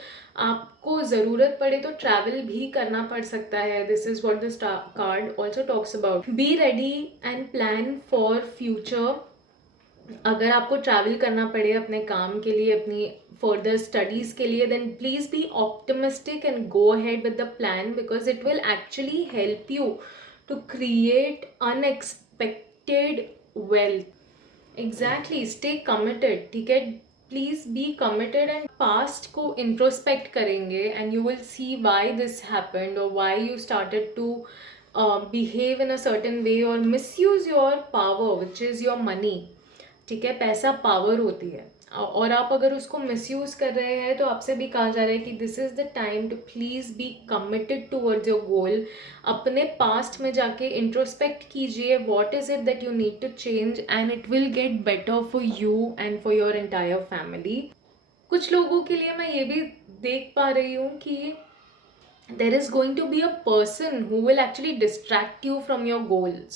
आपको ज़रूरत पड़े तो ट्रैवल भी करना पड़ सकता है। This is what this card also talks about. Be ready and plan for future. अगर आपको ट्रैवल करना पड़े अपने काम के लिए, अपनी फर्दर स्टडीज़ के लिए, then please be optimistic and go ahead with the plan, because it will actually help you to create unexpected wealth. Exactly, stay committed. ठीक है, please be committed and past को इंट्रोस्पेक्ट करेंगे and you will see why this happened और why you started to behave in a certain way or misuse your power which is your money। ठीक है, पैसा पावर होती है, और आप अगर उसको मिसयूज कर रहे हैं तो आपसे भी कहा जा रहा है कि this is the time to please be committed towards your goal. अपने पास्ट में जाके इंट्रोस्पेक्ट कीजिए what is it that you need to change and it will get better for you and for your entire family. कुछ लोगों के लिए मैं ये भी देख पा रही हूँ कि there is going to be a person who will actually distract you from your goals।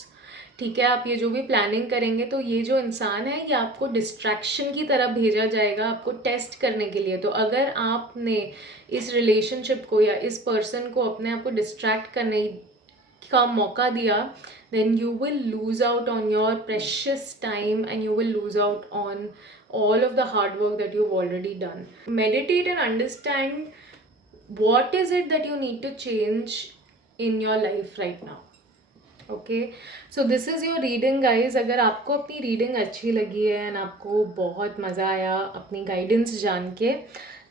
ठीक है, आप ये जो भी प्लानिंग करेंगे तो ये जो इंसान है ये आपको डिस्ट्रैक्शन की तरफ भेजा जाएगा, आपको टेस्ट करने के लिए। तो अगर आपने इस रिलेशनशिप को या इस पर्सन को अपने आप को डिस्ट्रैक्ट करने का मौका दिया, then you will lose out on your precious time and you will lose out on all of the hard work that you've already done। Meditate and understand what is it that you need to change in your life right now। Okay, so this is your reading guys. अगर आपको अपनी रीडिंग अच्छी लगी है एंड आपको बहुत मज़ा आया अपनी गाइडेंस जान के,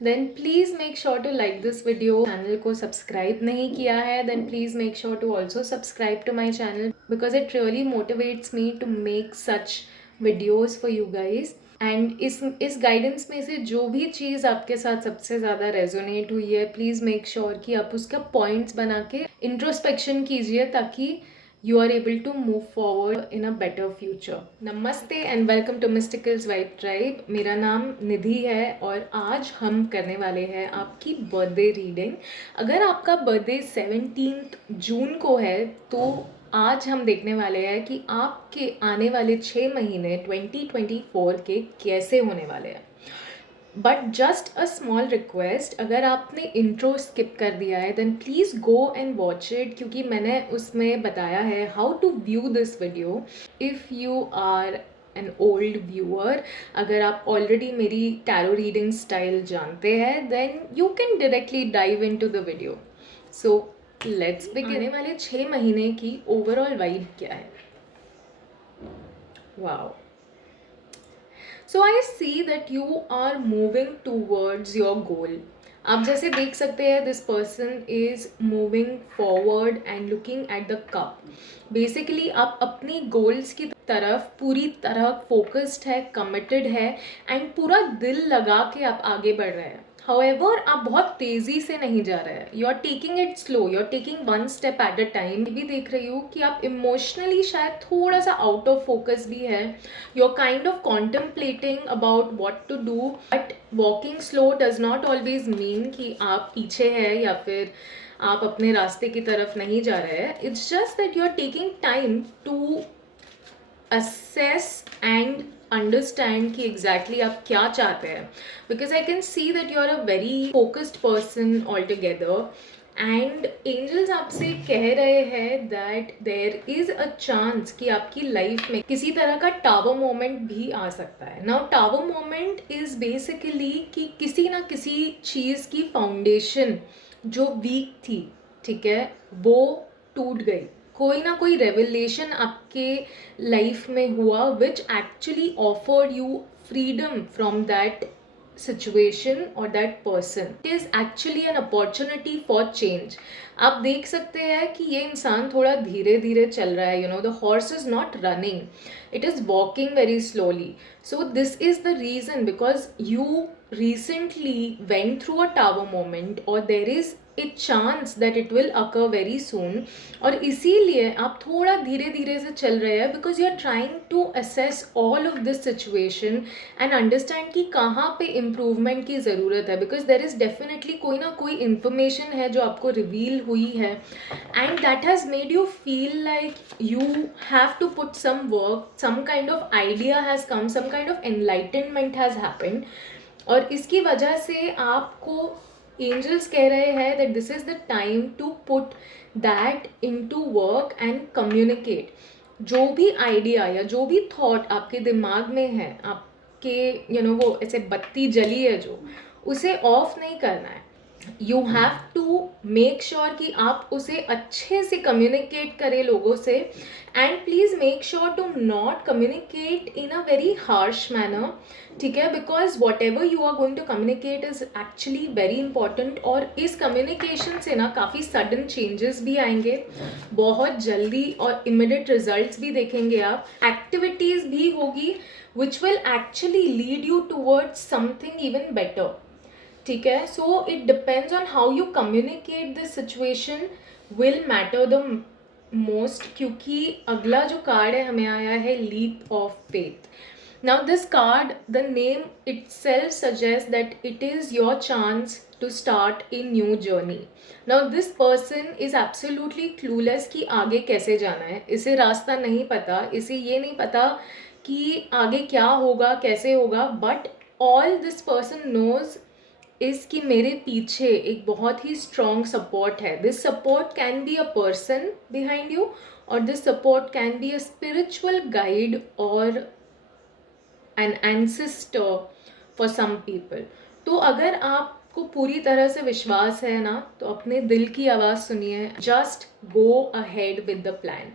then please make sure to like this video. Channel को सब्सक्राइब नहीं किया है then please make sure to also subscribe to my channel, because it really motivates me to make such videos for you guys. And इस गाइडेंस में से जो भी चीज़ आपके साथ सबसे ज़्यादा रेजोनेट हुई है, प्लीज़ मेक श्योर कि आप उसका पॉइंट्स बना के इंट्रोस्पेक्शन कीजिए ताकि you are able to move forward in a better future। नमस्ते and welcome to Mysticals Vibe Tribe. मेरा नाम निधि है और आज हम करने वाले हैं आपकी बर्थडे रीडिंग। अगर आपका बर्थडे 17 जून को है तो आज हम देखने वाले हैं कि आपके आने वाले 6 महीने 2024 के कैसे होने वाले हैं। But just a small request, अगर आपने इंट्रो स्किप कर दिया है then please go and watch it, क्योंकि मैंने उसमें बताया है how to view this video if you are an old viewer. अगर आप ऑलरेडी मेरी टैरो रीडिंग स्टाइल जानते हैं then you can directly dive into the video. So let's begin. आने वाले 6 महीने की ओवरऑल वाइब क्या है? Wow, so I see that you are moving towards your goal. आप जैसे देख सकते हैं this person is moving forward and looking at the cup. Basically आप अपनी गोल्स की तरफ पूरी तरह फोकस्ड है, कमिटेड है एंड पूरा दिल लगा के आप आगे बढ़ रहे हैं। However, आप बहुत तेज़ी से नहीं जा रहे हैं, you are taking it slow, you are taking one step at a time. भी देख रही हूँ कि आप इमोशनली शायद थोड़ा सा आउट ऑफ फोकस भी है, you are kind of contemplating about what to do, but walking slow does not always mean कि आप पीछे हैं या फिर आप अपने रास्ते की तरफ नहीं जा रहे हैं। It's just that you are taking time to assess and understand कि exactly आप क्या चाहते हैं, because I can see that you are a very focused person altogether and angels आपसे कह रहे हैं that there is a chance कि आपकी लाइफ में किसी तरह का टावर मोमेंट भी आ सकता है. Now tower moment is basically कि किसी ना किसी चीज़ की फाउंडेशन जो वीक थी, ठीक है, वो टूट गई. कोई ना कोई रेवलेशन आपके लाइफ में हुआ which actually offered you freedom from that situation or that person. It is actually an opportunity for change. आप देख सकते हैं कि ये इंसान थोड़ा धीरे धीरे चल रहा है. The horse is not running, it is walking very slowly. So this is the reason, because you recently went through a tower moment, or there is a chance that it will occur very soon. और इसीलिए आप थोड़ा धीरे धीरे से चल रहे हैं, because you are trying to assess all of this situation and understand कि कहाँ पे improvement की ज़रूरत है, because there is definitely कोई ना कोई information है जो आपको reveal हुई है, and that has made you feel like you have to put some work, some kind of idea has come, some kind of enlightenment has happened. और इसकी वजह से आपको एंजल्स कह रहे हैं that this is the time to put that into work and communicate. जो भी आइडिया या जो भी थॉट आपके दिमाग में है, आपके वो ऐसे बत्ती जली है जो, उसे ऑफ नहीं करना है. You have to make sure कि आप उसे अच्छे से कम्युनिकेट करें लोगों से, and please make sure to not communicate in a very harsh manner, ठीक है, because whatever you are going to communicate is actually very important. और इस कम्युनिकेशन से ना काफ़ी सडन चेंजेस भी आएंगे बहुत जल्दी, और इमिडिएट रिजल्ट्स भी देखेंगे आप. एक्टिविटीज़ भी होगी which will actually lead you towards something even better, ठीक है. So it depends on how you communicate this situation will matter the most. क्योंकि अगला जो कार्ड है हमें आया है leap of faith. Now this card, the name itself suggests that it is your chance to start a new journey. Now this person is absolutely clueless कि आगे कैसे जाना है. इसे रास्ता नहीं पता, इसे ये नहीं पता कि आगे क्या होगा, कैसे होगा, but all this person knows is कि मेरे पीछे एक बहुत ही strong support है. This support can be a person behind you, or this support can be a spiritual guide or an ancestor for some people. तो अगर आपको पूरी तरह से विश्वास है ना, तो अपने दिल की आवाज़ सुनिए. Just go ahead with the plan.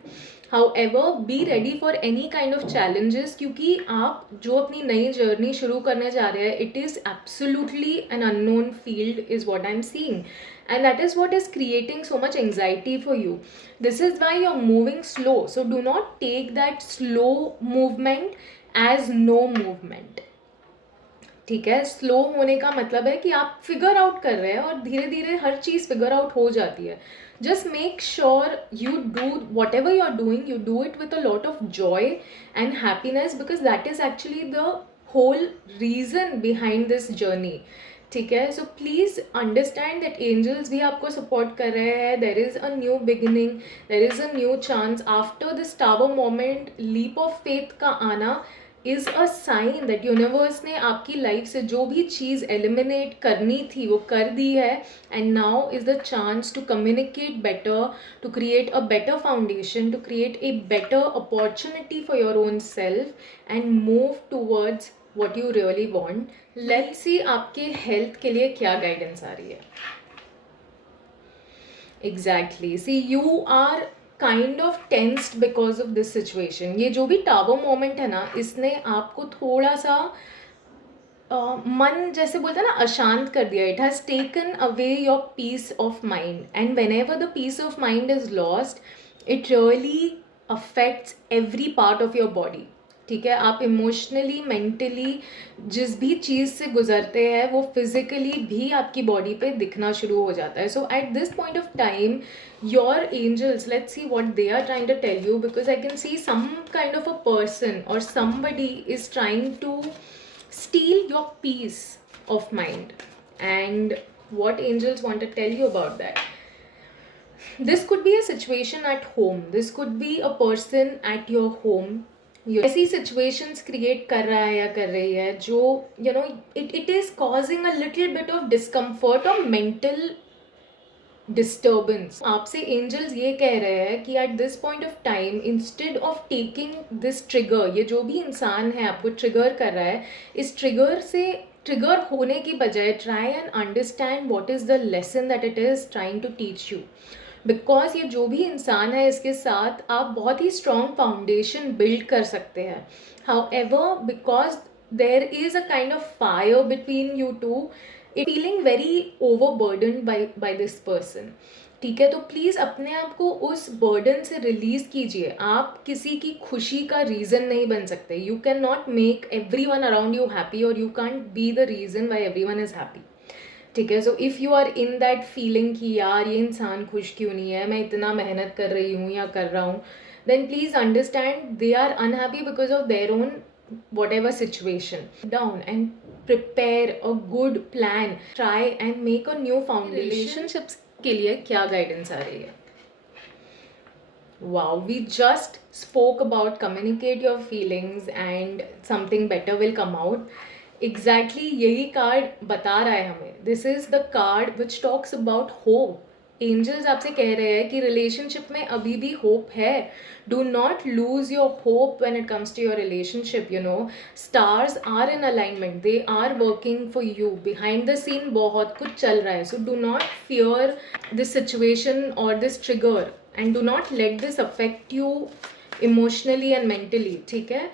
However, be ready for any kind of challenges, क्योंकि आप जो अपनी नई जर्नी शुरू करने जा रहे हैं, it is absolutely an unknown field is what I'm seeing, and that is what is creating so much anxiety for you. This is why you're moving slow. So do not take that slow movement as no movement, ठीक है. स्लो होने का मतलब है कि आप फिगर आउट कर रहे हैं और धीरे धीरे हर चीज़ फिगर आउट हो जाती है. Just make sure you do whatever you are doing, you do it with a lot of joy and happiness, because that is actually the whole reason behind this journey, ठीक है. So please understand that angels भी आपको सपोर्ट कर रहे हैं. There is a new beginning, there is a new chance after this tower moment. Leap of faith का आना is a sign that universe ने आपकी लाइफ से जो भी चीज़ एलिमिनेट करनी थी वो कर दी है, and now is the chance to communicate better, to create a better foundation, to create a better opportunity for your own self, and move towards what you really want. Let's see आपके हेल्थ के लिए क्या गाइडेंस आ रही है. Exactly. See, you are kind of tensed because of this situation. ये जो भी टावर मोमेंट है ना, इसने आपको थोड़ा सा मन जैसे बोलते हैं ना अशांत कर दिया. It has taken away your peace of mind, and whenever the peace of mind is lost, it really affects every part of your body, ठीक है. आप इमोशनली, मेंटली जिस भी चीज़ से गुजरते हैं वो फिजिकली भी आपकी बॉडी पे दिखना शुरू हो जाता है. So at this point of time your angels, let's see what they are trying to tell you, because I can see some kind of a person और somebody is trying to steal your peace of mind. And what angels want to tell you about that? This could be a situation at home, this could be a person at your home. ऐसी situations create कर रहा है या कर रही है जो it is causing a little bit of discomfort or mental disturbance. आपसे एंजल्स ये कह रहे हैं कि eight this point of time instead of taking this trigger, ये जो भी इंसान है आपको ट्रिगर कर रहा है, इस ट्रिगर से ट्रिगर होने की बजाय try and understand what is the lesson that it is trying to teach you. Because ये जो भी इंसान है इसके साथ आप बहुत ही स्ट्रॉन्ग फाउंडेशन बिल्ड कर सकते हैं। However because there is a kind of fire between you two, it feeling very overburden by this person. ठीक है, तो प्लीज़ अपने आप को उस बर्डन से रिलीज़ कीजिए। आप किसी की खुशी का रीज़न नहीं बन सकते। You can not make every one around you happy और you can't be the reason why every one is happy. ठीक है, so if you are in that feeling कि यार ये इंसान खुश क्यों नहीं है, मैं इतना मेहनत कर रही हूँ या कर रहा हूँ, then please understand they are unhappy because of their own whatever situation. Down and prepare a good plan, try and make a new foundation. Relationships के लिए क्या guidance आ रही है? Wow, we just spoke about communicate your feelings and something better will come out. Exactly यही कार्ड बता रहा है हमें. This is the card which talks about hope. Angels आपसे कह रहे हैं कि रिलेशनशिप में अभी भी होप है. Do not lose your hope when it comes to your relationship. You know, stars are in alignment, they are working for you. Behind the scene बहुत कुछ चल रहा है. So do not fear this situation और this trigger and do not let this affect you emotionally and mentally. ठीक है,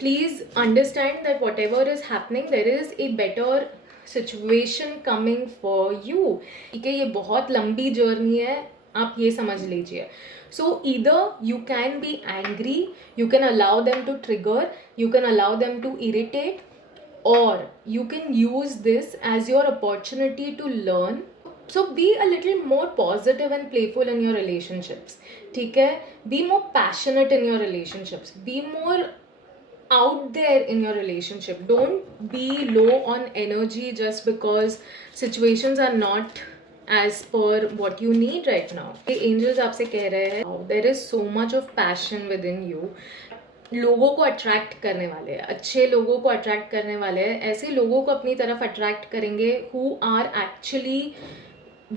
please understand that whatever is happening there is a better situation coming for you. ठीक है, ये बहुत लंबी जर्नी है, आप ये समझ लीजिए. So either you can be angry, you can allow them to trigger, you can allow them to irritate, और you can use this as your opportunity to learn. So be a little more positive and playful in your relationships. ठीक है, be more passionate in your relationships, be more out there in your relationship. Don't be low on energy just because situations are not as per what you need right now. The angels आपसे कह रहे हैं there is so much of passion within you. लोगों को अट्रैक्ट करने वाले हैं, अच्छे लोगों को अट्रैक्ट करने वाले हैं, ऐसे लोगों को अपनी तरफ अट्रैक्ट करेंगे who are actually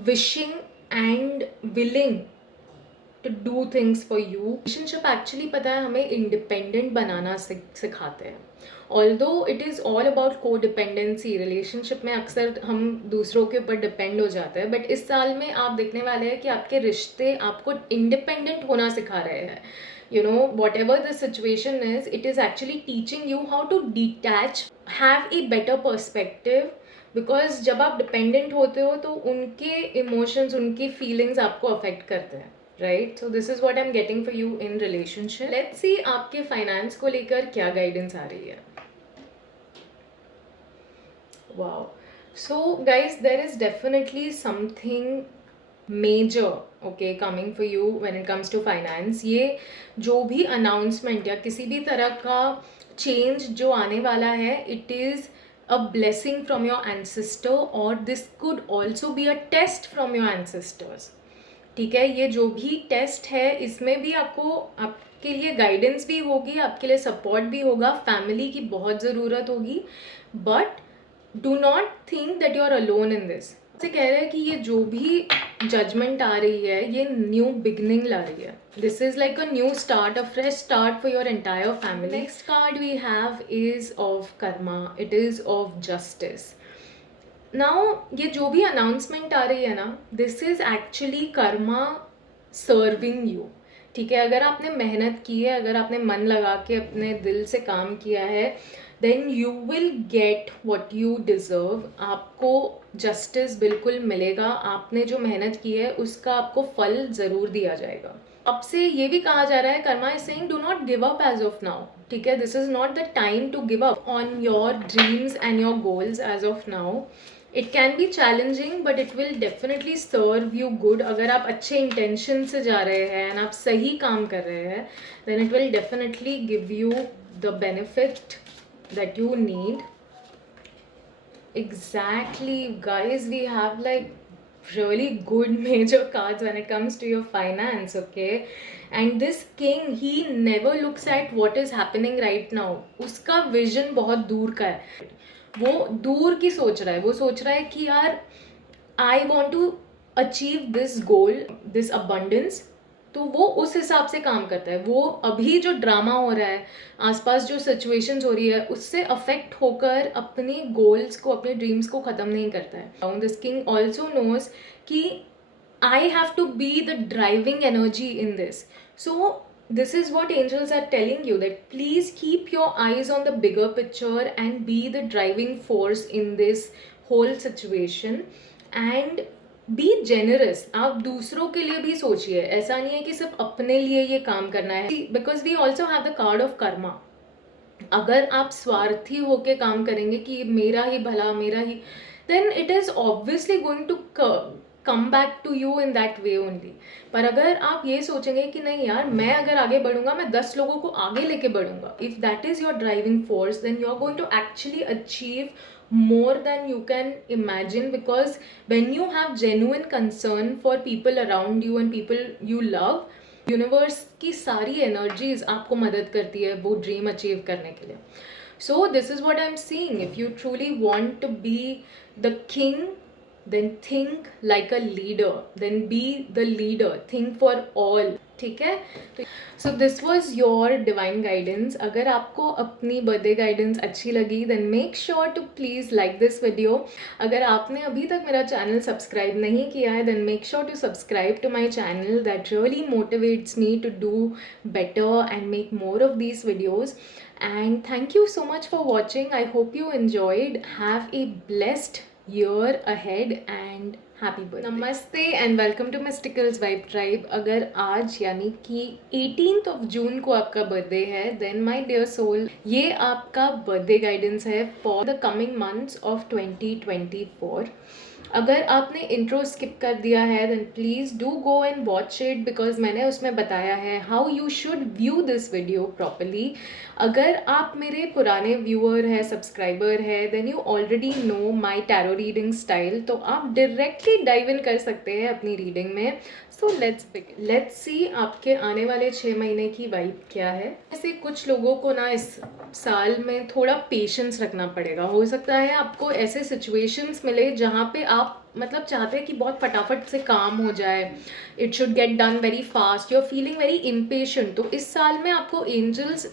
wishing and willing to do things for you. Relationship actually पता है हमें इंडिपेंडेंट बनाना सिखाते हैं. Although it is all about codependency. Relationship में अक्सर हम दूसरों के ऊपर डिपेंड हो जाते हैं, बट इस साल में आप देखने वाले हैं कि आपके रिश्ते आपको इंडिपेंडेंट होना सिखा रहे हैं. You know, whatever the situation is, it is actually teaching you how to detach, have a better perspective. Because जब आप डिपेंडेंट होते हो तो उनके इमोशंस, उनकी फीलिंग्स आपको अफेक्ट करते हैं, right? So this is what I am getting for you in relationship. Let's see आपके फाइनेंस को लेकर क्या गाइडेंस आ रही है. Wow, so guys there is definitely something major okay coming for you when it comes to finance. ये जो भी अनाउंसमेंट या किसी भी तरह का चेंज जो आने वाला है, it is a blessing from your ancestor, और this could also be a test from your ancestors. ठीक है, ये जो भी टेस्ट है इसमें भी आपके लिए गाइडेंस भी होगी, आपके लिए सपोर्ट भी होगा, फैमिली की बहुत ज़रूरत होगी. But do not think that you are alone in this. से कह रहे हैं कि ये जो भी जजमेंट आ रही है ये न्यू बिगनिंग ला रही है. This is like a new start, a fresh start for your entire family. Next card we have is of karma, it is of justice. Now ये जो भी अनाउंसमेंट आ रही है ना, this is actually karma serving you. ठीक है, अगर आपने मेहनत की है, अगर आपने मन लगा के अपने दिल से काम किया है, then you will get what you deserve. आपको जस्टिस बिल्कुल मिलेगा. आपने जो मेहनत की है उसका आपको फल ज़रूर दिया जाएगा. आपसे ये भी कहा जा रहा है, karma is saying do not give up as of now. ठीक है, this is not the time to give up on your dreams and your goals as of now. It can be challenging but it will definitely serve you good. अगर आप अच्छे इंटेंशन से जा रहे हैं एंड आप सही काम कर रहे हैं, then it will definitely give you the benefit that you need. Exactly guys, we have like really good major cards when it comes to your finance. Okay, and this king, he never looks at what is happening right now. उसका विजन बहुत दूर का है, वो दूर की सोच रहा है. वो सोच रहा है कि यार I want to achieve this goal, this abundance, तो वो उस हिसाब से काम करता है। वो अभी जो ड्रामा हो रहा है, आसपास जो सिचुएशंस हो रही है, उससे अफेक्ट होकर अपने गोल्स को, अपने ड्रीम्स को ख़त्म नहीं करता है। दिस किंग ऑल्सो नोज कि I have to be the driving energy in this. So this is what angels are telling you, that please keep your eyes on the bigger picture and be the driving force in this whole situation and be generous. आप दूसरों के लिए भी सोचिए, ऐसा नहीं है कि सिर्फ अपने लिए ये काम करना है, because we also have the card of karma. अगर आप स्वार्थी होके काम करेंगे कि मेरा ही भला, मेरा ही, then it is obviously going to come back to you in that way only. पर अगर आप ये सोचेंगे कि नहीं यार, मैं अगर आगे बढ़ूंगा, मैं 10 लोगों को आगे लेके बढ़ूंगा, if that is your driving force, then you are going to actually achieve more than you can imagine, because when you have genuine concern for people around you and people you love, universe की सारी एनर्जीज आपको मदद करती है वो ड्रीम अचीव करने के लिए। So this is what I am seeing, if you truly want to be the king, then think like a leader, then be the leader, think for all, ठीक है। तो so this was your divine guidance. अगर आपको अपनी बर्थडे गाइडेंस अच्छी लगी, then make sure to please like this video. अगर आपने अभी तक मेरा चैनल सब्सक्राइब नहीं किया है, then make sure to subscribe to my channel, that really motivates me to do better and make more of these videos. And thank you so much for watching. I hope you enjoyed. Have a blessed year ahead and happy birthday. नमस्ते and welcome to Mysticals Vibe Tribe. अगर आज यानी कि 18th of June को आपका बर्थडे है, then my dear soul, ये आपका बर्थडे गाइडेंस है for the coming months of 2024. अगर आपने इंट्रो स्किप कर दिया है, then please do go and watch it, because मैंने उसमें बताया है how you should view this video properly. अगर आप मेरे पुराने व्यूअर है, सब्सक्राइबर है, then you already know my tarot reading style, तो आप डायरेक्टली डाइव इन कर सकते हैं अपनी रीडिंग में। सो लेट्स सी आपके आने वाले 6 महीने की वाइब क्या है। ऐसे कुछ लोगों को ना इस साल में थोड़ा पेशेंस रखना पड़ेगा। हो सकता है आपको ऐसे सिचुएशंस मिले जहाँ पे आप मतलब चाहते हैं कि बहुत फटाफट से काम हो जाए, it should get done very fast, you are feeling very impatient. तो इस साल में आपको एंजल्स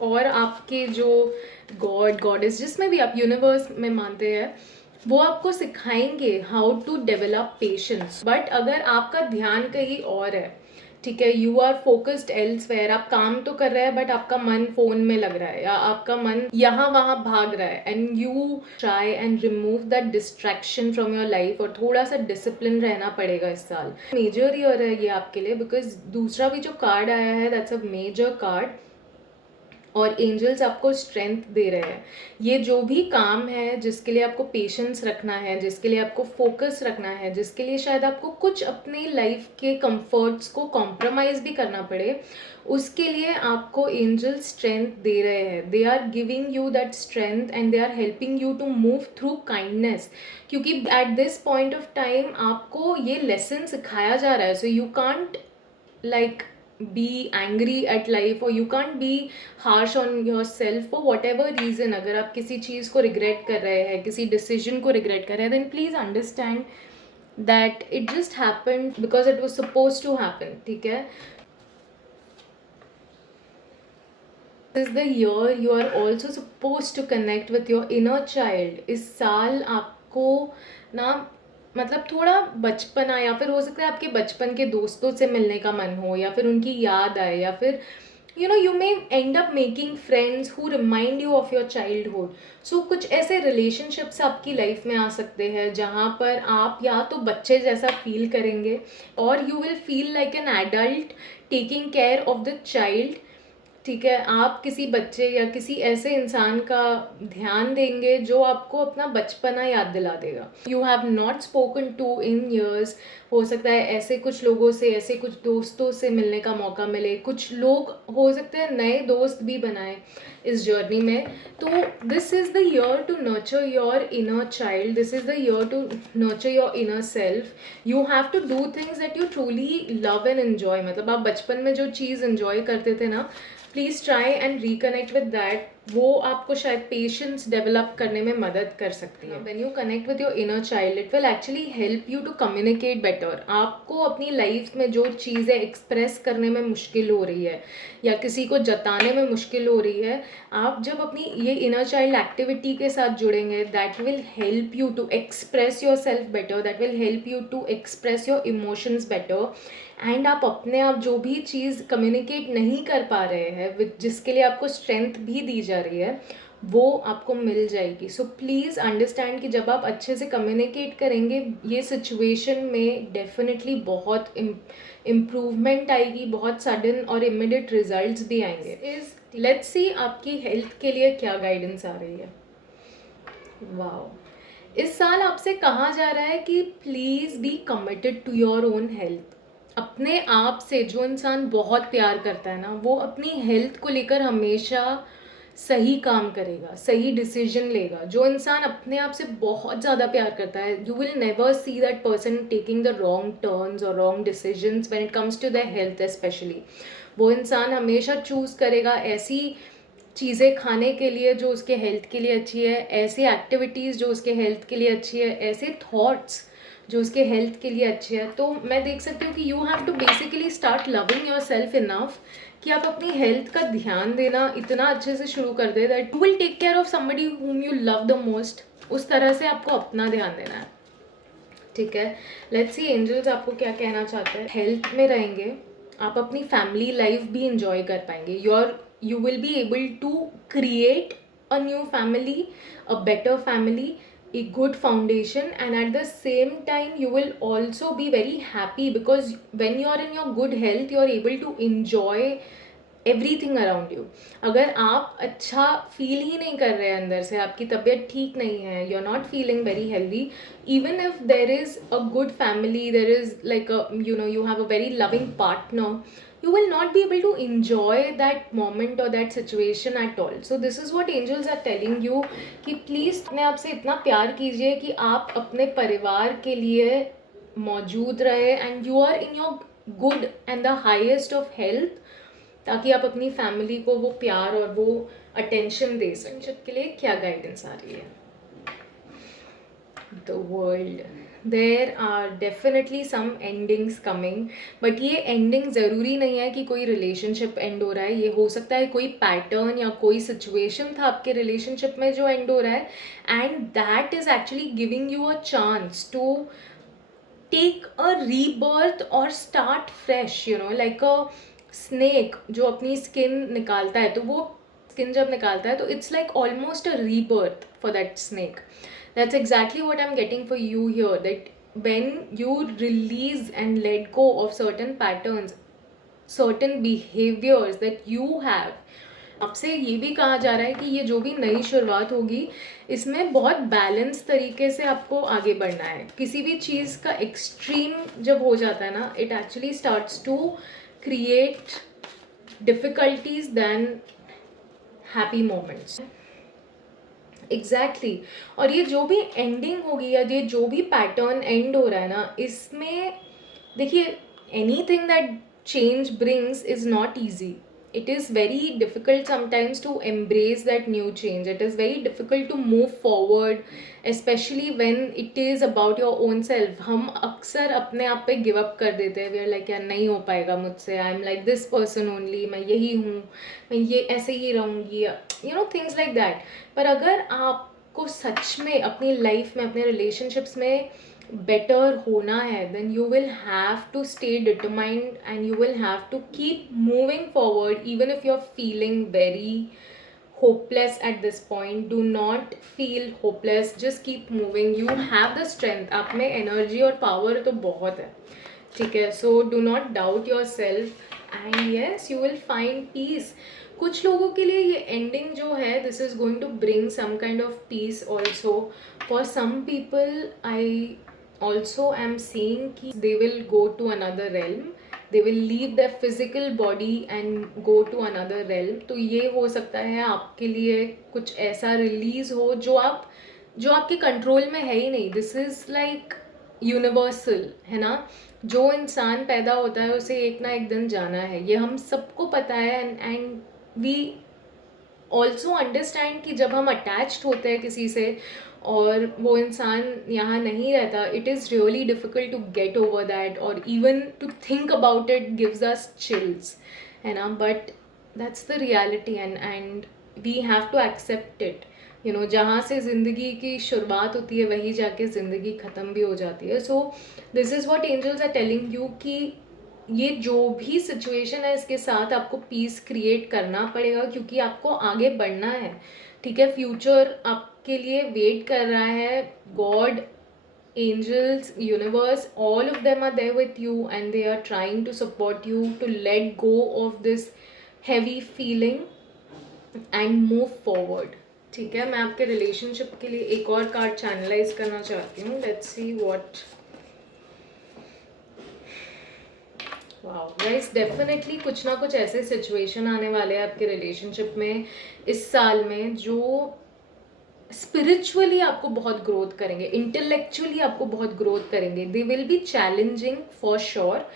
और आपके जो गॉडेस, जिसमें भी आप यूनिवर्स में मानते हैं, वो आपको सिखाएंगे how to develop patience. But अगर आपका ध्यान कहीं और है, ठीक है, यू आर फोकस्ड एल्सवेयर, आप काम तो कर रहे हैं बट आपका मन फोन में लग रहा है या आपका मन यहाँ वहाँ भाग रहा है, and you try and remove that distraction from your life. और थोड़ा सा डिसिप्लिन रहना पड़ेगा इस साल। मेजर ईयर है ये आपके लिए, बिकॉज दूसरा भी जो कार्ड आया है, दैट्स अ मेजर कार्ड, और एंजल्स आपको स्ट्रेंथ दे रहे हैं। ये जो भी काम है जिसके लिए आपको पेशेंस रखना है, जिसके लिए आपको फोकस रखना है, जिसके लिए शायद आपको कुछ अपनी लाइफ के कंफर्ट्स को कॉम्प्रोमाइज़ भी करना पड़े, उसके लिए आपको एंजल स्ट्रेंथ दे रहे हैं। They are giving you that strength and they are helping you to move through kindness, क्योंकि at this point of time आपको ये लेसन सिखाया जा रहा है। So you can't like be angry at life, or you can't be harsh on yourself for whatever reason. अगर आप किसी चीज़ को रिग्रेट कर रहे हैं, किसी डिसीजन को रिग्रेट कर रहे हैं, then please understand that it just happened because it was supposed to happen, ठीक है। This is the year you are also supposed to connect with your inner child. इस साल आपको ना मतलब थोड़ा बचपना, या फिर हो सकता है आपके बचपन के दोस्तों से मिलने का मन हो, या फिर उनकी याद आए, या फिर you may end up making friends who remind you of your childhood. So कुछ ऐसे relationships आपकी लाइफ में आ सकते हैं जहाँ पर आप या तो बच्चे जैसा फील करेंगे, और you will feel like an adult taking care of the child, ठीक है। आप किसी बच्चे या किसी ऐसे इंसान का ध्यान देंगे जो आपको अपना बचपना याद दिला देगा। You have not spoken to in years. हो सकता है ऐसे कुछ लोगों से, ऐसे कुछ दोस्तों से मिलने का मौका मिले। कुछ लोग हो सकते हैं नए दोस्त भी बनाए इस जर्नी में। तो this is the year to nurture your inner child, this is the year to nurture your inner self. You have to do things that you truly love and enjoy. मतलब आप बचपन में जो चीज़ एन्जॉय करते थे ना, please try and reconnect with that. वो आपको शायद पेशेंस डेवलप करने में मदद कर सकती है. When you connect with your inner child it will actually help you to communicate better. आपको अपनी लाइफ में जो चीज़ें एक्सप्रेस करने में मुश्किल हो रही है या किसी को जताने में मुश्किल हो रही है, आप जब अपनी ये इनर चाइल्ड एक्टिविटी के साथ जुड़ेंगे, that will help you to express yourself better, that will help you to express your emotions better. And आप अपने आप जो भी चीज़ कम्युनिकेट नहीं कर पा रहे हैं विद जिसके लिए आपको स्ट्रेंथ भी दी जा रही है, वो आपको मिल जाएगी. सो प्लीज़ अंडरस्टैंड कि जब आप अच्छे से कम्युनिकेट करेंगे, ये सिचुएशन में डेफिनेटली बहुत इम्प्रूवमेंट आएगी, बहुत सडन और इमीडिएट रिजल्ट्स भी आएंगे. लेट्स सी आपकी हेल्थ के लिए क्या गाइडेंस आ रही है. वाओ, इस साल आपसे कहा जा रहा है कि please be committed to your own health. अपने आप से जो इंसान बहुत प्यार करता है ना, वो अपनी हेल्थ को लेकर हमेशा सही काम करेगा, सही डिसीजन लेगा. जो इंसान अपने आप से बहुत ज़्यादा प्यार करता है, you will never see that person taking the wrong turns और wrong decisions when it comes to the health specially. वो इंसान हमेशा चूज़ करेगा ऐसी चीज़ें खाने के लिए जो उसके हेल्थ के लिए अच्छी है, ऐसी एक्टिविटीज़ जो उसके हेल्थ के लिए अच्छी है, ऐसे थॉट्स जो उसके हेल्थ के लिए अच्छे हैं. तो मैं देख सकती हूँ कि you have to basically start loving yourself enough कि आप अपनी हेल्थ का ध्यान देना इतना अच्छे से शुरू कर दे that you will take care of somebody whom you love the most. उस तरह से आपको अपना ध्यान देना है. ठीक है, लेट्स सी एंजल्स आपको क्या कहना चाहते हैं. हेल्थ में रहेंगे, आप अपनी फैमिली लाइफ भी इंजॉय कर पाएंगे. You will be able to create a new family, a better family, a good foundation, and at the same time you will also be very happy because when you are in your good health you are able to enjoy everything around you. अगर आप अच्छा फील ही नहीं कर रहे हैं अंदर से, आपकी तबीयत ठीक नहीं है, you are not feeling very healthy, even if there is a good family, there is like you have a very loving partner, you will not be able to enjoy that moment or that situation at all. So this is what angels are telling you कि प्लीज़ अपने आप से इतना प्यार कीजिए कि आप अपने परिवार के लिए मौजूद रहे and you are in your good and the highest of health, ताकि आप अपनी फैमिली को वो प्यार और वो अटेंशन दे सकें. फ्रेंडशिप के लिए क्या गाइडेंस आ रही है. The world, there are definitely some endings coming, but ये एंडिंग ज़रूरी नहीं है कि कोई रिलेशनशिप एंड हो रहा है. ये हो सकता है कोई पैटर्न या कोई सिचुएशन था आपके रिलेशनशिप में जो एंड हो रहा है, and that is actually giving you a chance to take a rebirth और start fresh. Like a snake जो अपनी स्किन निकालता है, तो वो स्किन जब निकालता है तो it's like almost a rebirth for that snake. That's exactly what I am getting for you here, that when you release and let go of certain patterns, certain behaviors that you have, आपसे ये भी कहा जा रहा है कि ये जो भी नई शुरुआत होगी इसमें बहुत बैलेंस तरीके से आपको आगे बढ़ना है. किसी भी चीज़ का एक्सट्रीम जब हो जाता है ना, it actually starts to create difficulties than happy moments. Exactly. और ये जो भी एंडिंग होगी या ये जो भी पैटर्न एंड हो रहा है ना, इसमें देखिए, anything that change brings is not easy. It is very difficult sometimes to embrace that new change. It is very difficult to move forward, especially when it is about your own self. हम अक्सर अपने आप पे गिव अप कर देते हैं. वी आर लाइक यार नहीं हो पाएगा मुझसे, I am like this person only, मैं यही हूँ, मैं ये ऐसे ही रहूँगी, थिंग्स लाइक दैट. पर अगर आपको सच में अपनी लाइफ में, अपने रिलेशनशिप्स में better होना है, then you will have to stay determined and you will have to keep moving forward even if you're feeling very hopeless at this point. Do not feel hopeless, just keep moving. You have the strength, आप में energy और power तो बहुत है. ठीक है, so do not doubt yourself and yes, you will find peace. कुछ लोगों के लिए ये एंडिंग जो है, this is going to bring some kind of peace also. For some people I also am seeing कि they will go to another realm, they will leave their physical body and go to another realm. तो ये हो सकता है आपके लिए कुछ ऐसा रिलीज हो जो आपके कंट्रोल में है ही नहीं. दिस इज लाइक यूनिवर्सल है ना. जो इंसान पैदा होता है उसे एक ना एक दिन जाना है, ये हम सबको पता है. एंड वी ऑल्सो अंडरस्टैंड कि जब हम अटैच्ड होते हैं किसी से और वो इंसान यहाँ नहीं रहता, it is really difficult to get over that, और even to think about it gives us chills, है ना. But that's the reality, and we have to accept it. You know, जहाँ से ज़िंदगी की शुरुआत होती है वहीं जाके ज़िंदगी ख़त्म भी हो जाती है. So this is what angels are telling you कि ये जो भी सिचुएशन है इसके साथ आपको पीस क्रिएट करना पड़ेगा, क्योंकि आपको आगे बढ़ना है. ठीक है, फ्यूचर आपके लिए वेट कर रहा है. God, angels, universe, all of them are there with you and they are trying to support you to let go of this heavy feeling and move forward. ठीक है, मैं आपके रिलेशनशिप के लिए एक और कार्ड चैनलाइज करना चाहती हूँ. Let's see what. Wow guys, definitely कुछ ना कुछ ऐसे सिचुएशन आने वाले हैं आपके रिलेशनशिप में इस साल में जो स्पिरिचुअली आपको बहुत ग्रोथ करेंगे, इंटेलेक्चुअली आपको बहुत ग्रोथ करेंगे. They will be challenging for sure,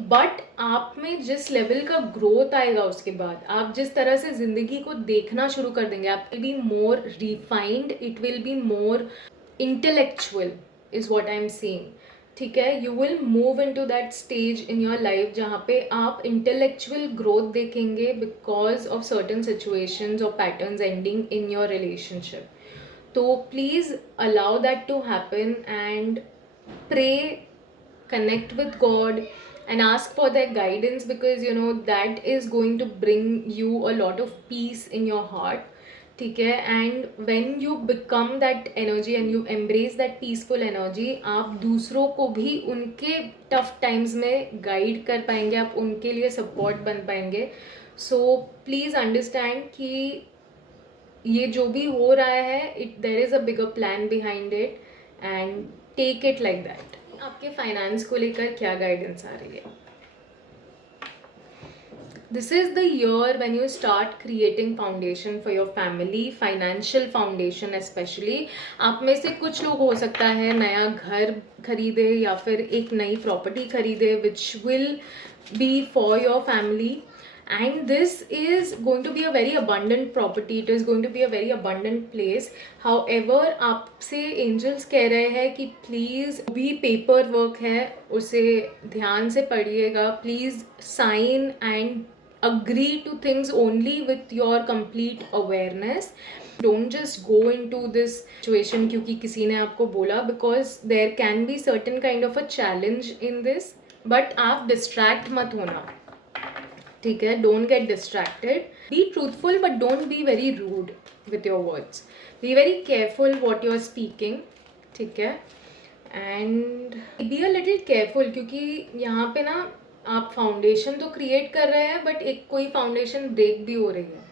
but आप में जिस लेवल का ग्रोथ आएगा उसके बाद, आप जिस तरह से ज़िंदगी को देखना शुरू कर देंगे, आप will be more refined, it will be more intellectual is what I am saying. ठीक है, you will move in to that stage in your life जहाँ पे आप इंटेलेक्चुअल ग्रोथ देखेंगे बिकॉज ऑफ सर्टन सिचुएशंस और patterns ending in your relationship. तो please allow that to happen and pray, connect with God and ask for their guidance, because you know that is going to bring you a lot of peace in your heart. ठीक है, and when you become that energy and you embrace that peaceful energy, आप दूसरों को भी उनके tough times में guide कर पाएंगे, आप उनके लिए support बन पाएंगे. So please understand कि ये जो भी हो रहा है, there is a bigger plan behind it and take it like that. आपके फाइनेंस को लेकर क्या गाइडेंस आ रही है? This is the year when you start creating foundation for your family, financial foundation specially. आप में से कुछ लोग हो सकता है नया घर खरीदे या फिर एक नई प्रॉपर्टी खरीदे which will be for your family. And this is going to be a very abundant property, it is going to be a very abundant place. However, आपसे angels कह रहे हैं कि please भी paper work है उसे ध्यान से पढ़िएगा. Please sign and agree to things only with your complete awareness. Don't just go into this situation क्योंकि किसी ने आपको बोला, because there can be certain kind of a challenge in this. But आप distract मत होना. ठीक है, don't get distracted. Be truthful but don't be very rude with your words. Be very careful what you are speaking. ठीक है, and be a little careful, क्योंकि यहाँ पे ना आप फाउंडेशन तो क्रिएट कर रहे हैं बट एक कोई फाउंडेशन ब्रेक भी हो रही है.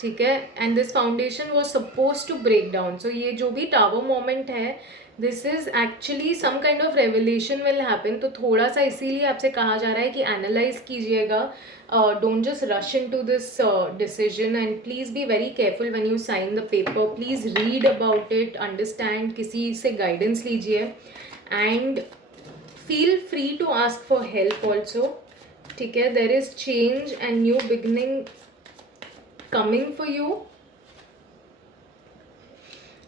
ठीक है, and this foundation was suppose to break down. So ये जो भी टावर मोमेंट है, this is actually some kind of revelation will happen. तो थोड़ा सा इसीलिए आपसे कहा जा रहा है कि एनालाइज कीजिएगा. Don't just rush into this decision and please be very careful when you sign the paper. Please read about it, understand, किसी से गाइडेंस लीजिए and feel free to ask for help also. ठीक है, there is change and new beginning coming for you.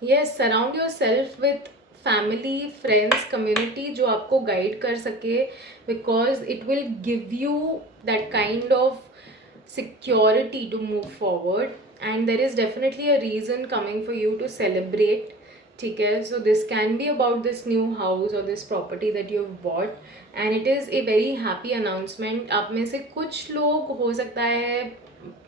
Yes, surround yourself with family, friends, community जो आपको guide कर सके, because it will give you that kind of security to move forward, and there is definitely a reason coming for you to celebrate. ठीक है, so this can be about this new house or this property that you have bought and it is a very happy announcement. आप में से कुछ लोग हो सकता है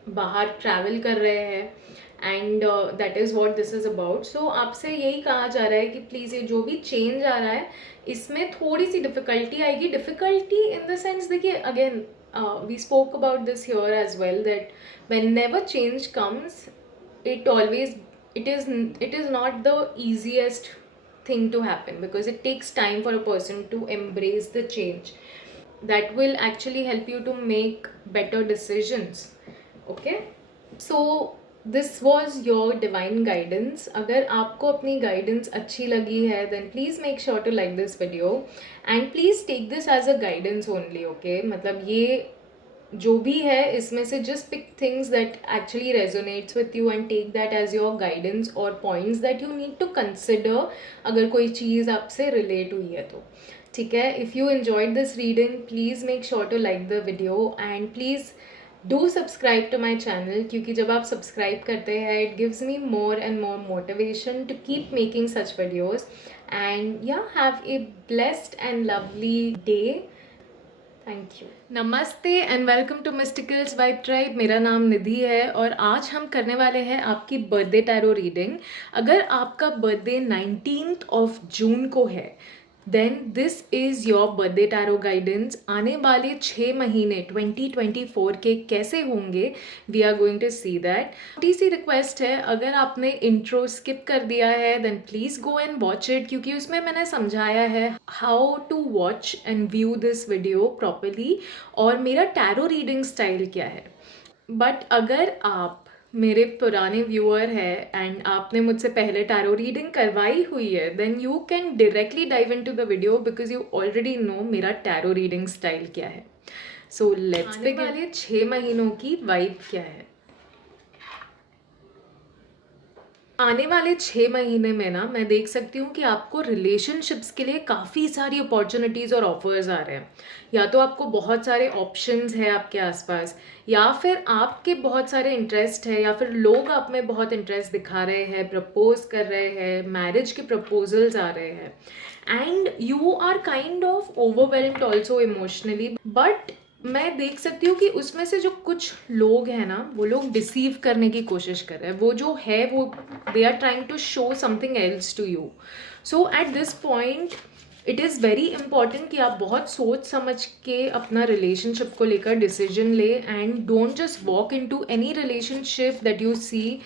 बाहर ट्रैवल कर रहे हैं and that is what this is about. So आपसे यही कहा जा रहा है कि प्लीज़ ये जो भी चेंज आ रहा है इसमें थोड़ी सी डिफ़िकल्टी आएगी. डिफ़िकल्टी इन द सेंस, देखिए again we spoke about this here as well that whenever change comes, it is not the easiest thing to happen, because it takes time for a person to embrace the change that will actually help you to make better decisions. Okay, so this was your divine guidance. अगर आपको अपनी guidance अच्छी लगी है then please make sure to like this video and please take this as a guidance only. Okay, मतलब ये जो भी है इसमें से just pick things that actually resonates with you and take that as your guidance और points that you need to consider अगर कोई चीज़ आपसे रिलेट हुई है तो। ठीक है, if you enjoyed this reading please make sure to like the video and please do subscribe to my channel, क्योंकि जब आप सब्सक्राइब करते हैं it gives me more and more motivation to keep making such videos and या have a blessed and lovely day. Thank you. नमस्ते and welcome to Mysticals Vibe Tribe. मेरा नाम निधि है और आज हम करने वाले हैं आपकी बर्थडे टैरो रीडिंग। अगर आपका बर्थडे 19th ऑफ जून को है then this is your birthday tarot guidance. आने वाले 6 महीने 2024 के कैसे होंगे we are going to see that. छोटी सी रिक्वेस्ट है, अगर आपने इंट्रो स्किप कर दिया है then please go and watch it, क्योंकि उसमें मैंने समझाया है how to watch and view this video properly और मेरा टैरो रीडिंग स्टाइल क्या है। बट अगर आप मेरे पुराने व्यूअर है एंड आपने मुझसे पहले टैरो रीडिंग करवाई हुई है then you can directly dive into the video because you already know मेरा टैरो रीडिंग स्टाइल क्या है। So let's begin. वाले 6 महीनों की वाइब क्या है। आने वाले 6 महीने में ना मैं देख सकती हूँ कि आपको रिलेशनशिप्स के लिए काफ़ी सारी अपॉर्चुनिटीज़ और ऑफर्स आ रहे हैं। या तो आपको बहुत सारे ऑप्शंस हैं आपके आसपास, या फिर आपके बहुत सारे इंटरेस्ट है, या फिर लोग आप में बहुत इंटरेस्ट दिखा रहे हैं, प्रपोज कर रहे हैं, मैरिज के प्रपोजल्स आ रहे हैं and you are kind of overwhelmed also emotionally. But मैं देख सकती हूँ कि उसमें से जो कुछ लोग हैं ना वो लोग डिसीव करने की कोशिश कर रहे हैं। वो जो है वो they are trying to show something else to you. So at this point it is very important कि आप बहुत सोच समझ के अपना रिलेशनशिप को लेकर डिसीजन ले and don't just walk into any relationship that you see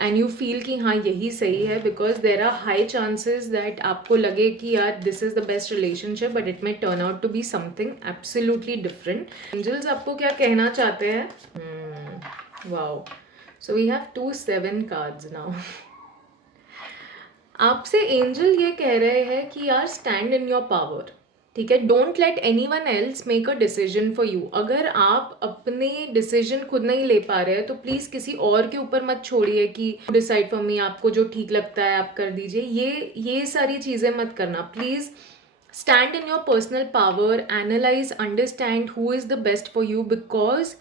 and you feel कि हाँ यही सही है, because there are high chances that आपको लगे कि यार this is the best relationship but it may turn out to be something absolutely different. Angels आपको क्या कहना चाहते हैं? Wow, so we have 2 7 cards now. आपसे एंजल ये कह रहे हैं कि यार स्टैंड इन योर पावर। ठीक है, don't let any one else make a decision for you. अगर आप अपने डिसीजन खुद नहीं ले पा रहे हैं तो प्लीज़ किसी और के ऊपर मत छोड़िए कि डिसाइड फॉर मी, आपको जो ठीक लगता है आप कर दीजिए। ये सारी चीज़ें मत करना please. Stand in your personal power, analyse, understand who is the best for you, because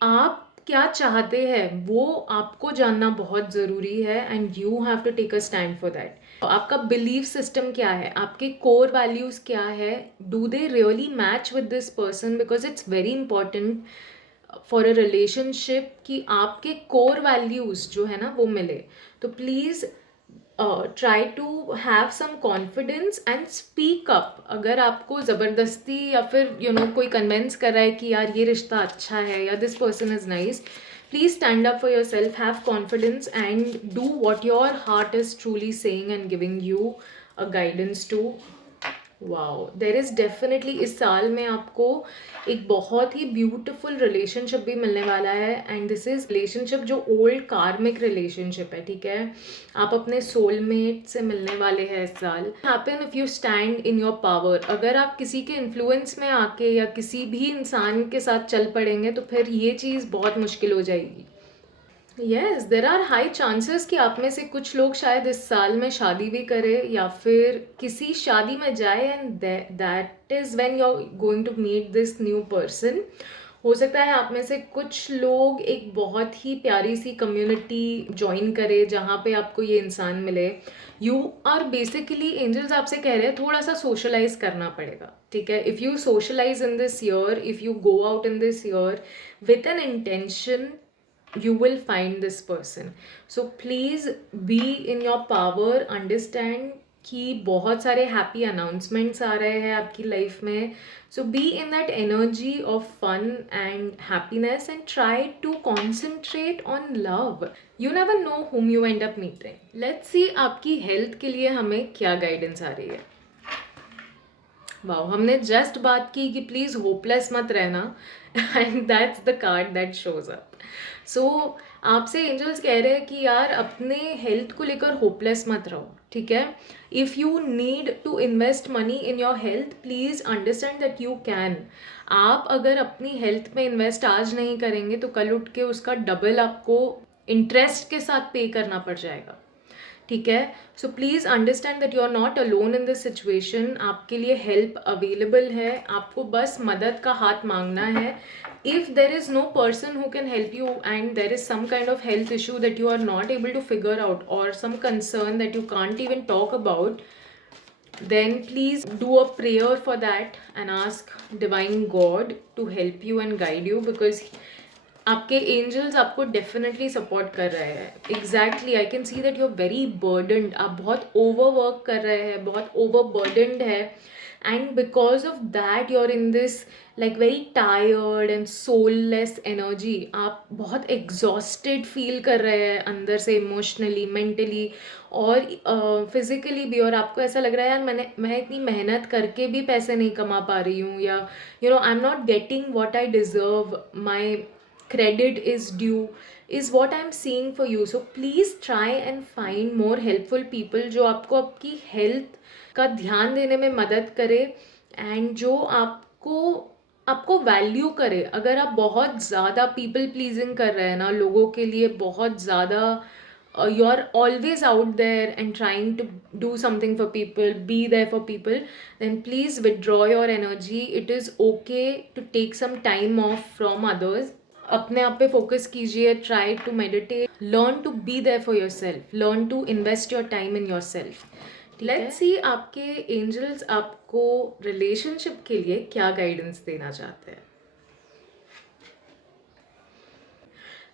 आप क्या चाहते हैं वो आपको जानना बहुत ज़रूरी है and you have to take a stand for that. आपका बिलीफ सिस्टम क्या है, आपके कोर वैल्यूज़ क्या है, do they really match with this person, because it's very important for a relationship कि आपके कोर वैल्यूज़ जो है ना वो मिले। तो please try to have some confidence and speak up. अगर आपको ज़बरदस्ती या फिर कोई कन्विंस कर रहा है कि यार ये रिश्ता अच्छा है या this person is nice, please stand up for your self, have confidence and do what your heart is truly saying and giving you a guidance too. Wow, there is definitely इस साल में आपको एक बहुत ही ब्यूटिफुल रिलेशनशिप भी मिलने वाला है एंड दिस इज़ रिलेशनशिप जो ओल्ड कार्मिक रिलेशनशिप है। ठीक है, आप अपने सोलमेट से मिलने वाले हैं इस साल। Happen if you stand in your power. अगर आप किसी के इन्फ्लुएंस में आके या किसी भी इंसान के साथ चल पड़ेंगे तो फिर ये चीज़ बहुत मुश्किल हो जाएगी। Yes, there are high chances कि आप में से कुछ लोग शायद इस साल में शादी भी करें या फिर किसी शादी में जाए and that is when you are going to meet this new person. हो सकता है आप में से कुछ लोग एक बहुत ही प्यारी सी कम्युनिटी ज्वाइन करें जहाँ पे आपको ये इंसान मिले। यू आर बेसिकली, एंजल्स आपसे कह रहे हैं थोड़ा सा सोशलाइज करना पड़ेगा। ठीक है, if you socialise in this year, if you go out in this year with an intention, you will find this person. So please be in your power, understand कि बहुत सारे हैप्पी अनाउंसमेंट्स आ रहे हैं आपकी लाइफ में। So be in that energy of fun and happiness and try to concentrate on love. You never know whom you end up meeting. Let's see आपकी हेल्थ के लिए हमें क्या गाइडेंस आ रही है। वाओ, हमने जस्ट बात की कि प्लीज़ होपलेस मत रहना and that's the card that shows up. So आपसे एंजल्स कह रहे हैं कि यार अपने हेल्थ को लेकर होपलेस मत रहो, ठीक है. If you need to invest money in your health, please understand that you can. आप अगर अपनी हेल्थ में इन्वेस्ट आज नहीं करेंगे तो कल उठ के उसका डबल आपको इंटरेस्ट के साथ पे करना पड़ जाएगा, ठीक है. So please understand that you are not alone in this situation. आपके लिए हेल्प अवेलेबल है, आपको बस मदद का हाथ मांगना है. If there is no person who can help you and there is some kind of health issue that you are not able to figure out और some concern that you can't even talk about, then please do a prayer for that and ask divine God to help you and guide you, because आपके एंजल्स आपको डेफिनेटली सपोर्ट कर रहे हैं. Exactly, I can see that you are very burdened. आप बहुत ओवरवर्क कर रहे हैं, बहुत ओवरबर्डनड है, and because of that you are in this like very tired and soulless energy. आप बहुत एग्जॉस्टेड फील कर रहे हैं अंदर से, इमोशनली, मेंटली और फिजिकली भी. और आपको ऐसा लग रहा है यार मैं इतनी मेहनत करके भी पैसे नहीं कमा पा रही हूँ, या I am not getting what I deserve, my credit is due, is what I'm seeing for you. So please try and find more helpful people जो आपको आपकी हेल्थ का ध्यान देने में मदद करे एंड जो आपको वैल्यू करे. अगर आप बहुत ज़्यादा पीपल प्लीजिंग कर रहे हैं ना, लोगों के लिए बहुत ज़्यादा, you are always out there and trying to do something for people, be there for people, then please withdraw your energy. It is okay to take some time off from others. अपने आप पे फोकस कीजिए. Try to meditate, learn to be there for your self, learn to invest your time in your self. Let's see आपके एंजल्स आपको रिलेशनशिप के लिए क्या गाइडेंस देना चाहते हैं.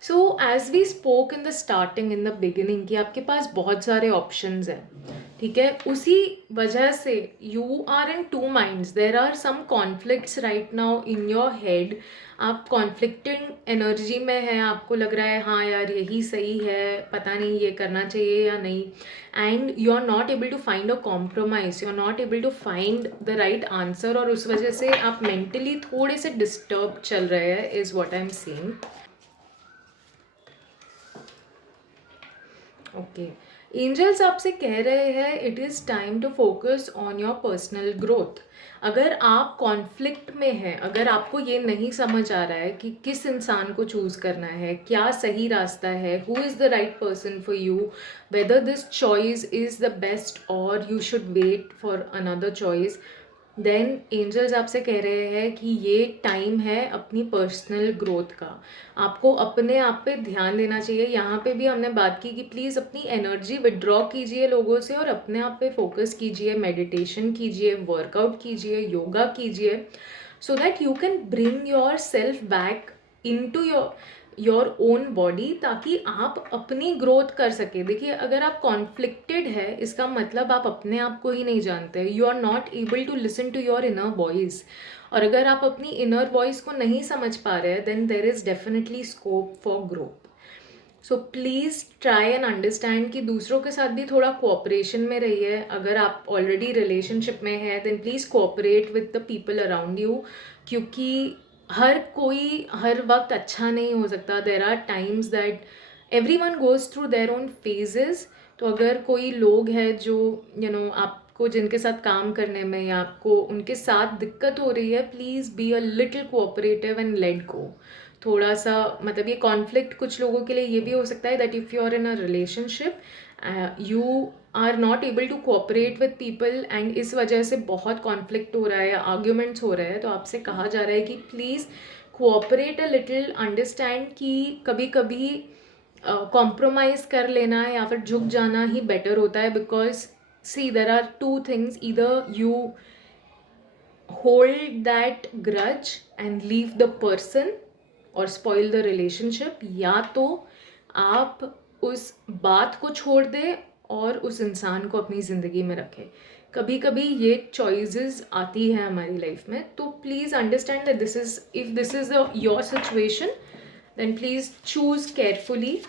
So as we spoke in the starting, in the beginning, कि आपके पास बहुत सारे ऑप्शंस हैं, ठीक है. उसी वजह से you are in two minds. There are some conflicts right now in your head. आप कॉन्फ्लिक्टिंग एनर्जी में हैं, आपको लग रहा है हाँ यार यही सही है, पता नहीं ये करना चाहिए या नहीं, and you are not able to find a compromise, you are not able to find the right answer, और उस वजह से आप मेंटली थोड़े से डिस्टर्ब चल रहे हैं, is what I am seeing. Okay, angels आपसे कह रहे हैं it is time to focus on your personal growth. अगर आप कॉन्फ्लिक्ट में हैं, अगर आपको ये नहीं समझ आ रहा है कि किस इंसान को चूज़ करना है, क्या सही रास्ता है, who is the right person for you, whether this choice is the best और you should wait for another choice, then angels आपसे कह रहे हैं कि ये टाइम है अपनी पर्सनल ग्रोथ का. आपको अपने आप पे ध्यान देना चाहिए. यहाँ पे भी हमने बात की कि प्लीज़ अपनी एनर्जी विड्रॉ कीजिए लोगों से और अपने आप पे फोकस कीजिए, मेडिटेशन कीजिए, वर्कआउट कीजिए, योगा कीजिए, so that you can bring your self back into your own body, ताकि आप अपनी ग्रोथ कर सके. देखिए, अगर आप कॉन्फ्लिक्टेड है, इसका मतलब आप अपने आप को ही नहीं जानते. You are not able to listen to your inner voice, और अगर आप अपनी इनर वॉइस को नहीं समझ पा रहे हैं, then there is definitely scope for growth. So please try and understand कि दूसरों के साथ भी थोड़ा कोऑपरेशन में रहिए. अगर आप ऑलरेडी रिलेशनशिप में हैं, then please cooperate with the people around you, क्योंकि हर कोई हर वक्त अच्छा नहीं हो सकता. There are times that everyone goes through their own phases. तो अगर कोई लोग हैं जो आपको जिनके साथ काम करने में या आपको उनके साथ दिक्कत हो रही है, please B a little cooperative and let go. थोड़ा सा मतलब ये कॉन्फ्लिक्ट कुछ लोगों के लिए ये भी हो सकता है that if you are in a relationship you are not able to cooperate with people, and इस वजह से बहुत कॉन्फ्लिक्ट हो रहा है या आर्ग्यूमेंट्स हो रहे हैं. तो आपसे कहा जा रहा है कि please cooperate a little, understand कि कभी कभी कॉम्प्रोमाइज़ कर लेना या फिर झुक जाना ही बेटर होता है. Because see there are two things, either you hold that grudge and leave the person और स्पॉइल द रिलेशनशिप, या तो आप उस बात को छोड़ दें और उस इंसान को अपनी ज़िंदगी में रखें. कभी कभी ये चॉइसेस आती है हमारी लाइफ में. तो please understand that if this is your situation, then please choose carefully.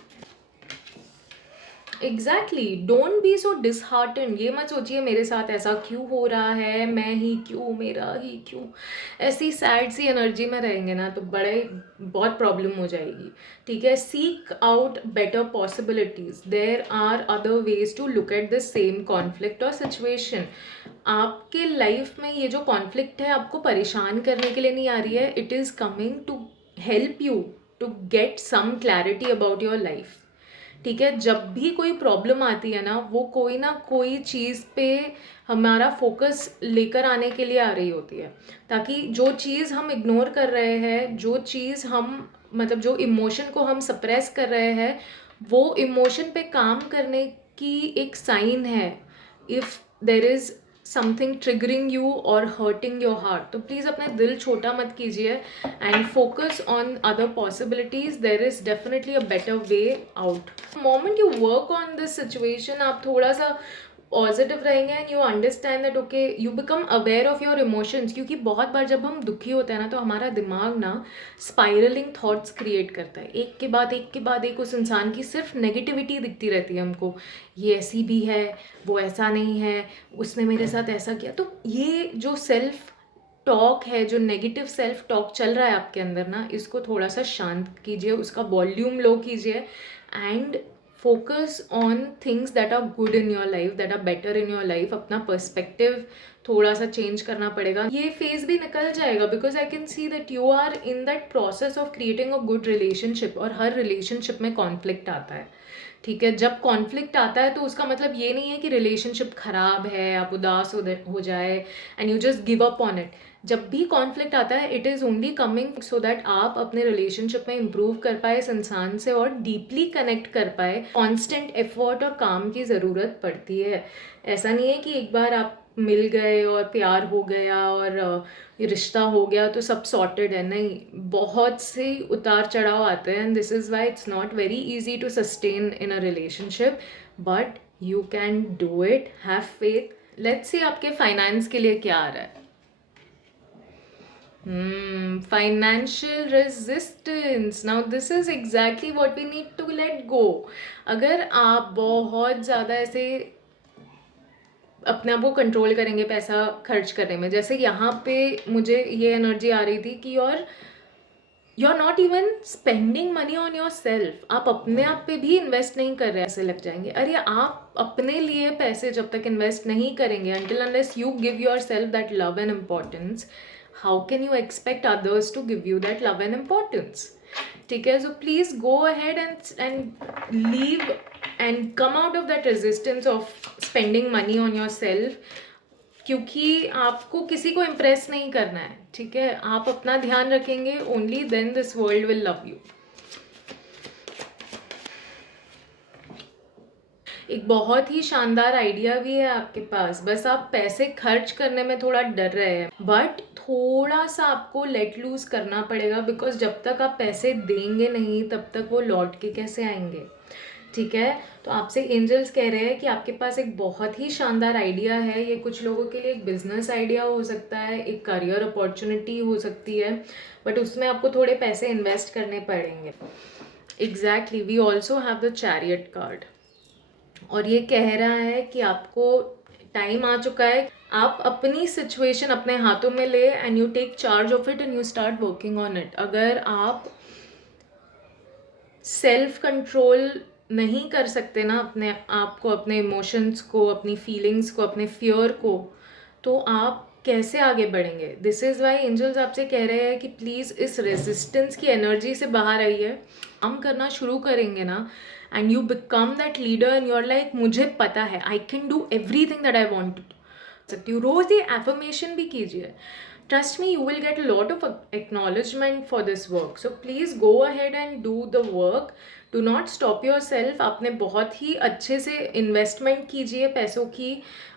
Exactly, don't be so disheartened. ये मत सोचिए मेरे साथ ऐसा क्यों हो रहा है, मैं ही क्यों, मेरा ही क्यों। ऐसी सैड सी एनर्जी में रहेंगे ना तो बड़े बहुत प्रॉब्लम हो जाएगी। ठीक है, seek out better possibilities, there are other ways to look at the same conflict और सिचुएशन। आपके लाइफ में ये जो कॉन्फ्लिक्ट है आपको परेशान करने के लिए नहीं आ रही है, it is coming to help you to get some clarity about your life. ठीक है, जब भी कोई प्रॉब्लम आती है ना कोई चीज़ पे हमारा फोकस लेकर आने के लिए आ रही होती है, ताकि जो चीज़ हम इग्नोर कर रहे हैं, जो चीज़ हम मतलब जो इमोशन को हम सप्रेस कर रहे हैं, वो इमोशन पे काम करने की एक साइन है। If there is something triggering you और हर्टिंग योर हार्ट, तो प्लीज़ अपना दिल छोटा मत कीजिए and focus on other possibilities. There is definitely a better way out. Moment you work on this situation, आप थोड़ा सा पॉजिटिव रहेंगे and you understand that okay, you become aware of your emotions. क्योंकि बहुत बार जब हम दुखी होते हैं ना तो हमारा दिमाग ना स्पाइरलिंग थॉट्स क्रिएट करता है, एक के बाद एक के बाद एक। उस इंसान की सिर्फ नेगेटिविटी दिखती रहती है हमको, ये ऐसी भी है, वो ऐसा नहीं है, उसने मेरे साथ ऐसा किया। तो ये जो सेल्फ टॉक है, जो नेगेटिव सेल्फ टॉक चल रहा है आपके अंदर ना, इसको थोड़ा सा शांत कीजिए, उसका वॉल्यूम लो कीजिए and focus on things that are good in your life, that are better in your life. अपना पर्सपेक्टिव थोड़ा सा चेंज करना पड़ेगा। ये फेज भी निकल जाएगा because I can see that you are in that process of creating a good relationship. और हर रिलेशनशिप में कॉन्फ्लिक्ट आता है। ठीक है, जब कॉन्फ्लिक्ट आता है तो उसका मतलब ये नहीं है कि रिलेशनशिप खराब है, आप उदास हो जाए and you just give up on it. जब भी कॉन्फ्लिक्ट आता है it is only coming so that आप अपने रिलेशनशिप में इम्प्रूव कर पाए इस इंसान से और डीपली कनेक्ट कर पाए। कॉन्स्टेंट एफर्ट और काम की ज़रूरत पड़ती है। ऐसा नहीं है कि एक बार आप मिल गए और प्यार हो गया और ये रिश्ता हो गया तो सब सॉर्टेड है। नहीं, बहुत से उतार चढ़ाव आते हैं and this is why it's not very easy to sustain in a relationship, but you can do it, have faith. Let's see आपके फाइनेंस के लिए क्या आ रहा है। Financial resistance, now this is exactly what we need to let go. अगर आप बहुत ज़्यादा ऐसे अपने आप को कंट्रोल करेंगे पैसा खर्च करने में, जैसे यहाँ पे मुझे ये एनर्जी आ रही थी कि you are not even spending money on your self. आप अपने आप पे भी इन्वेस्ट नहीं कर रहे, ऐसे लग जाएंगे। अरे आप अपने लिए पैसे जब तक इन्वेस्ट नहीं करेंगे, until unless you give yourself that love and importance, how can you expect others to give you that love and importance? ठीक है, so please go ahead and leave and come out of that resistance of spending money on yourself, क्योंकि आपको किसी को इम्प्रेस नहीं करना है। ठीक है, आप अपना ध्यान रखेंगे, only then this world will love you. एक बहुत ही शानदार आइडिया भी है आपके पास, बस आप पैसे खर्च करने में थोड़ा डर रहे हैं, बट थोड़ा सा आपको लेट लूज करना पड़ेगा बिकॉज जब तक आप पैसे देंगे नहीं तब तक वो लौट के कैसे आएंगे। ठीक है, तो आपसे एंजल्स कह रहे हैं कि आपके पास एक बहुत ही शानदार आइडिया है। ये कुछ लोगों के लिए एक बिजनेस आइडिया हो सकता है, एक करियर अपॉर्चुनिटी हो सकती है, बट उसमें आपको थोड़े पैसे इन्वेस्ट करने पड़ेंगे। Exactly, we also have the chariot card और ये कह रहा है कि आपको टाइम आ चुका है, आप अपनी सिचुएशन अपने हाथों में ले and you take charge of it and you start working on it. अगर आप सेल्फ कंट्रोल नहीं कर सकते ना अपने आप को, अपने इमोशंस को, अपनी फीलिंग्स को, अपने फियर को, तो आप कैसे आगे बढ़ेंगे। दिस इज़ वाई एंजल्स आपसे कह रहे हैं कि प्लीज़ इस रेजिस्टेंस की एनर्जी से बाहर आइए। हम करना शुरू करेंगे ना and you become that leader and you're like मुझे पता है, I can do everything that I want to सकती हूँ। रोज़ ये एफर्मेशन भी कीजिए। Trust me, you will get a lot of acknowledgement for this work. So please go ahead and do the work. Do not stop yourself. आपने बहुत ही अच्छे से इन्वेस्टमेंट कीजिए, पैसों की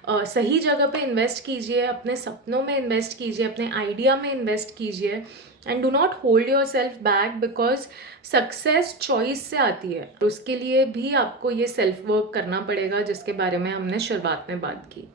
सही जगह पे इन्वेस्ट कीजिए, अपने सपनों में इन्वेस्ट कीजिए, अपने आइडिया में इन्वेस्ट कीजिए and do not hold your self back because success choice से आती है। उसके लिए भी आपको ये सेल्फ वर्क करना पड़ेगा जिसके बारे में हमने शुरुआत में बात की।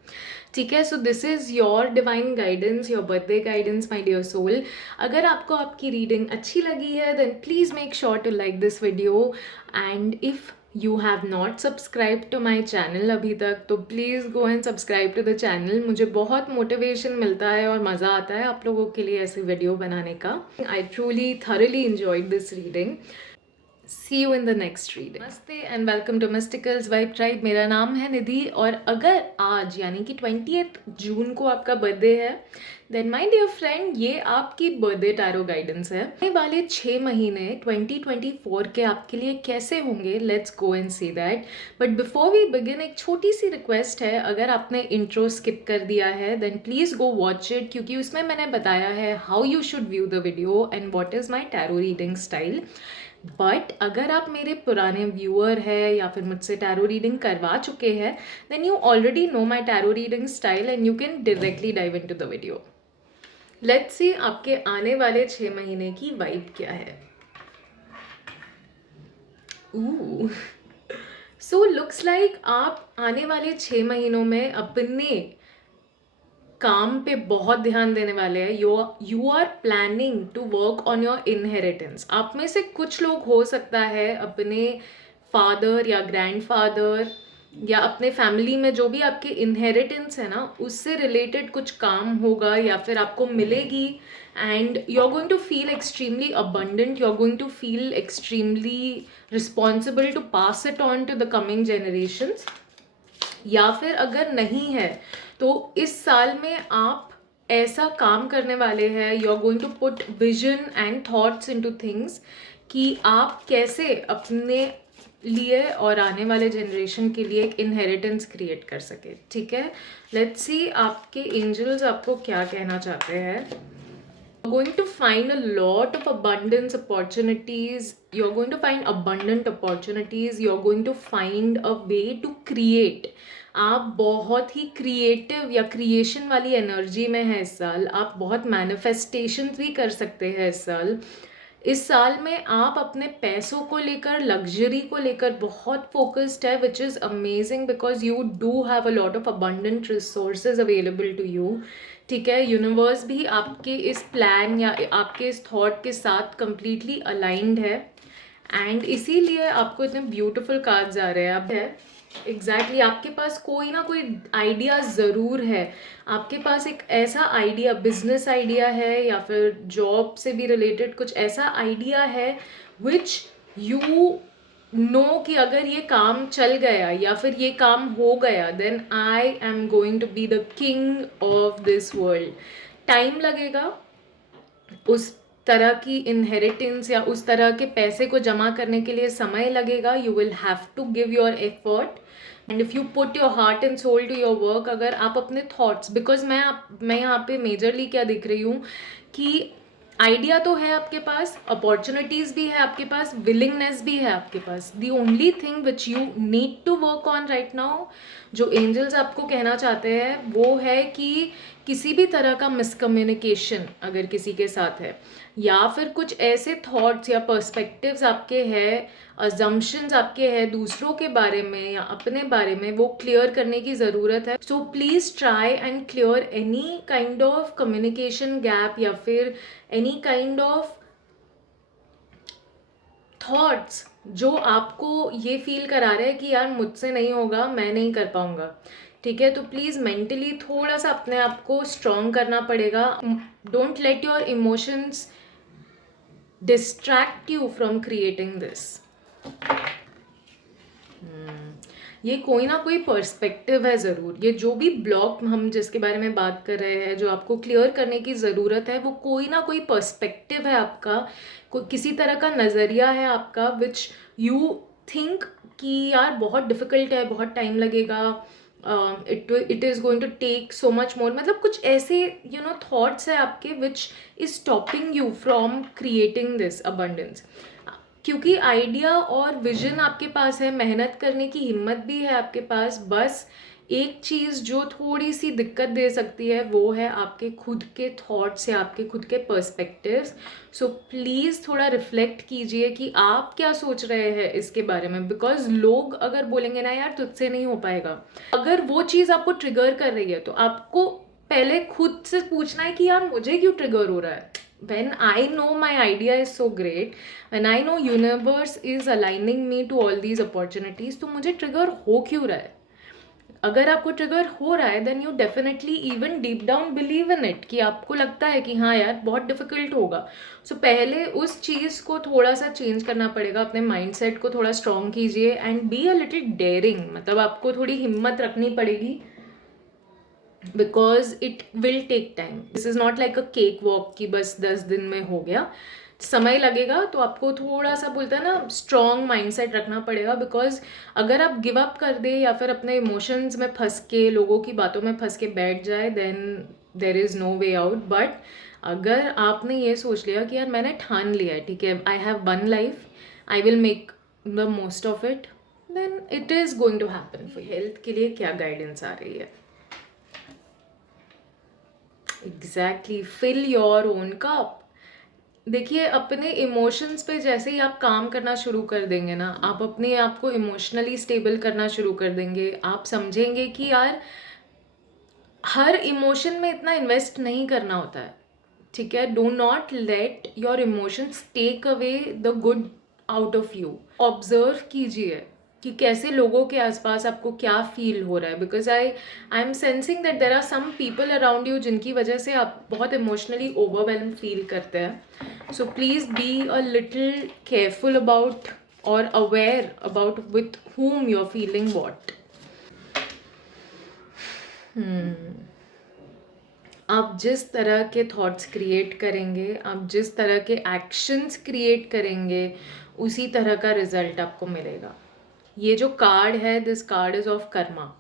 ठीक है, so this is your divine guidance, your birthday guidance my dear soul. अगर आपको आपकी रीडिंग अच्छी लगी है then please make sure to like this video and if you have not subscribed to my channel अभी तक, तो please go and subscribe to the channel. मुझे बहुत मोटिवेशन मिलता है और मज़ा आता है आप लोगों के लिए ऐसे वीडियो बनाने का. I truly thoroughly enjoyed this reading. See you in the next reading. नमस्ते and welcome to Mysticals Vibe Tribe. मेरा नाम है निधि और अगर आज यानी कि 20th जून को आपका बर्थडे है देन माय डियर फ्रेंड ये आपकी बर्थडे टैरो गाइडेंस है. आने वाले 6 महीने 2024 के आपके लिए कैसे होंगे, let's go and see that. But before we begin एक छोटी सी रिक्वेस्ट है, अगर आपने इंट्रो स्किप कर दिया है then please go watch it, क्योंकि उसमें मैंने बताया है how you should view the video and what is my tarot reading style. But अगर आप मेरे पुराने व्यूअर हैं या फिर मुझसे टैरो रीडिंग करवा चुके हैं then you already know my tarot reading style and you can directly dive into the video. Let's see आपके आने वाले 6 महीने की वाइब क्या है. सो लुक्स लाइक आप आने वाले 6 महीनों में अपने काम पे बहुत ध्यान देने वाले हैं. You are planning to work on your inheritance. आप में से कुछ लोग हो सकता है अपने फादर या ग्रैंडफादर या अपने फैमिली में जो भी आपके इनहेरिटेंस है ना उससे रिलेटेड कुछ काम होगा या फिर आपको मिलेगी and you are going to feel extremely abundant. You are going to feel extremely responsible to pass it on to the coming generations. या फिर अगर नहीं है तो इस साल में आप ऐसा काम करने वाले हैं, you are going to put vision and thoughts into things कि आप कैसे अपने लिए और आने वाले जनरेशन के लिए एक इनहेरिटेंस क्रिएट कर सके. ठीक है, लेट्स सी आपके एंजल्स आपको क्या कहना चाहते हैं. Going to find a lot of abundance opportunities. You're going to find abundant opportunities. You're going to find a way to create. आप बहुत ही क्रिएटिव या क्रिएशन वाली एनर्जी में है इस साल. आप बहुत मैनिफेस्टेशन भी कर सकते हैं इस साल. इस साल में आप अपने पैसों को लेकर, लग्जरी को लेकर बहुत फोकस्ड है, which is amazing because you do have a lot of abundant resources available to you. ठीक है, यूनिवर्स भी आपके इस प्लान या आपके इस थॉट के साथ कंप्लीटली अलाइंड है एंड इसीलिए आपको इतने ब्यूटिफुल कार्ड्स आ रहे हैं. अब है एग्जैक्टली आपके पास कोई ना कोई आइडिया ज़रूर है. आपके पास एक ऐसा आइडिया, बिजनेस आइडिया है या फिर जॉब से भी रिलेटेड कुछ ऐसा आइडिया है विच यू नो कि अगर ये काम चल गया या फिर ये काम हो गया then I am going to be the king of this world. Time लगेगा, उस तरह की इनहेरिटेंस या उस तरह के पैसे को जमा करने के लिए समय लगेगा. You will have to give your effort and if you put your heart and soul to your work. अगर आप अपने थॉट्स, बिकॉज मैं यहाँ पे मेजरली क्या दिख रही हूँ कि आइडिया तो है आपके पास, अपॉर्चुनिटीज़ भी है आपके पास, विलिंगनेस भी है आपके पास. The only thing which you need to work on right now, जो एंजल्स आपको कहना चाहते हैं वो है कि किसी भी तरह का मिसकम्युनिकेशन अगर किसी के साथ है या फिर कुछ ऐसे थॉट्स या पर्सपेक्टिव्स आपके हैं, अजम्पशंस आपके हैं दूसरों के बारे में या अपने बारे में, वो क्लियर करने की ज़रूरत है. So please try and clear any kind of communication gap या फिर एनी काइंड ऑफ थॉट्स जो आपको ये फील करा रहे हैं कि यार मुझसे नहीं होगा, मैं नहीं कर पाऊँगा. ठीक है, तो प्लीज़ मेंटली थोड़ा सा अपने आप को स्ट्रॉन्ग करना पड़ेगा. Don't let your emotions distract you from creating this. ये कोई ना कोई पर्सपेक्टिव है ज़रूर. ये जो भी ब्लॉक हम जिसके बारे में बात कर रहे हैं, जो आपको क्लियर करने की ज़रूरत है, वो कोई ना कोई पर्सपेक्टिव है आपका, किसी तरह का नज़रिया है आपका विच यू थिंक कि यार बहुत डिफ़िकल्ट है, बहुत टाइम लगेगा, it is going to take so much more. मतलब कुछ ऐसे यू नो थॉट्स है आपके which is stopping you from creating this abundance. क्योंकि आइडिया और विजन आपके पास है, मेहनत करने की हिम्मत भी है आपके पास. बस एक चीज़ जो थोड़ी सी दिक्कत दे सकती है वो है आपके खुद के थॉट्स या आपके खुद के पर्सपेक्टिव्स. सो प्लीज़ थोड़ा रिफ्लेक्ट कीजिए कि आप क्या सोच रहे हैं इसके बारे में. बिकॉज लोग अगर बोलेंगे ना यार तुझसे नहीं हो पाएगा, अगर वो चीज़ आपको ट्रिगर कर रही है तो आपको पहले खुद से पूछना है कि यार मुझे क्यों ट्रिगर हो रहा है. when I know my idea is so great, when I know universe is aligning me to all these opportunities, तो मुझे ट्रिगर हो क्यों रहा है? अगर आपको ट्रिगर हो रहा है then you definitely even deep down believe in it, कि आपको लगता है कि हाँ यार बहुत डिफिकल्ट होगा. सो पहले उस चीज़ को थोड़ा सा चेंज करना पड़ेगा, अपने माइंडसेट को थोड़ा स्ट्रॉन्ग कीजिए and be a little daring. मतलब आपको थोड़ी हिम्मत रखनी पड़ेगी, because it will take time. This is not like a cake walk कि बस 10 दिन में हो गया. समय लगेगा, तो आपको थोड़ा सा बोलता है ना स्ट्रॉन्ग माइंडसेट रखना पड़ेगा. बिकॉज अगर आप गिव अप कर दे या फिर अपने इमोशंस में फंस के, लोगों की बातों में फंस के बैठ जाए, then there is no way out. But अगर आपने ये सोच लिया कि यार मैंने ठान लिया है, ठीक है, I have one life, I will make the most of it, then it is going to happen. For health के लिए क्या गाइडेंस आ रही है? Exactly, fill your own cup. देखिए, अपने इमोशंस पे जैसे ही आप काम करना शुरू कर देंगे ना, आप अपने आप को इमोशनली स्टेबल करना शुरू कर देंगे. आप समझेंगे कि यार हर इमोशन में इतना इन्वेस्ट नहीं करना होता है, ठीक है. Do not let your emotions take away the good out of you. Observe कीजिए कि कैसे लोगों के आसपास आपको क्या फील हो रहा है. Because I am sensing that there are some people around you जिनकी वजह से आप बहुत इमोशनली ओवरवेल्म फील करते हैं. So please be a little careful about or aware about with whom you're feeling what. आप जिस तरह के थॉट्स क्रिएट करेंगे, आप जिस तरह के एक्शंस क्रिएट करेंगे, उसी तरह का रिजल्ट आपको मिलेगा. ये जो कार्ड है, this card is of Karma.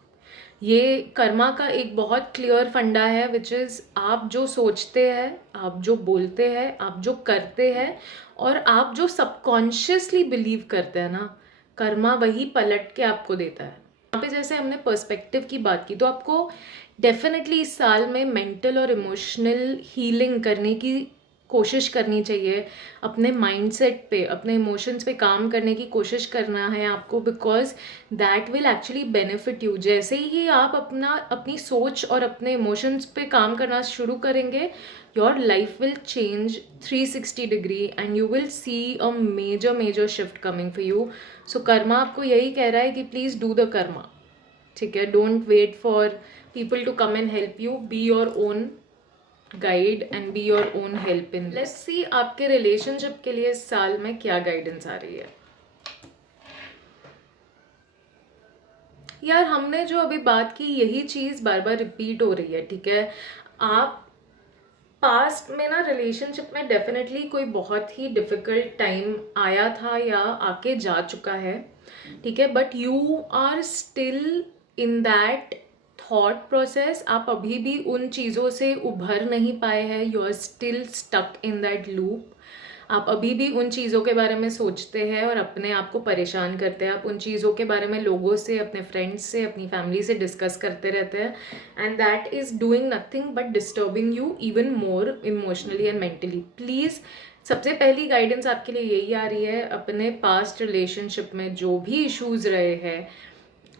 ये कर्मा का एक बहुत क्लियर फंडा है, विच इज़ आप जो सोचते हैं, आप जो बोलते हैं, आप जो करते हैं, और आप जो सबकॉन्शियसली बिलीव करते हैं ना, कर्मा वही पलट के आपको देता है. यहाँ पे जैसे हमने पर्सपेक्टिव की बात की, तो आपको डेफिनेटली इस साल में मेंटल और इमोशनल हीलिंग करने की कोशिश करनी चाहिए. अपने माइंडसेट पे, अपने इमोशंस पे काम करने की कोशिश करना है आपको, because that will actually benefit you. जैसे ही आप अपनी सोच और अपने इमोशंस पे काम करना शुरू करेंगे, your life will change 360 degree and you will see a major shift coming for you. So karma आपको यही कह रहा है कि प्लीज़ डू द कर्मा, ठीक है. Don't wait for people to come and help you. Be your own guide and be your own help in. Let's see आपके रिलेशनशिप के लिए इस साल में क्या गाइडेंस आ रही है. यार, हमने जो अभी बात की, यही चीज़ बार बार रिपीट हो रही है, ठीक है. आप पास्ट में ना रिलेशनशिप में डेफिनेटली कोई बहुत ही डिफिकल्ट टाइम आया था या आके जा चुका है, ठीक है. But you are still in that thought process. आप अभी भी उन चीज़ों से उभर नहीं पाए हैं. You are still stuck in that loop. आप अभी भी उन चीज़ों के बारे में सोचते हैं और अपने आप को परेशान करते हैं. आप उन चीज़ों के बारे में लोगों से, अपने फ्रेंड्स से, अपनी फैमिली से डिस्कस करते रहते हैं. And that is doing nothing but disturbing you even more emotionally and mentally. Please, सबसे पहली गाइडेंस आपके लिए यही आ रही है, अपने पास्ट रिलेशनशिप में जो भी इश्यूज़ रहे हैं,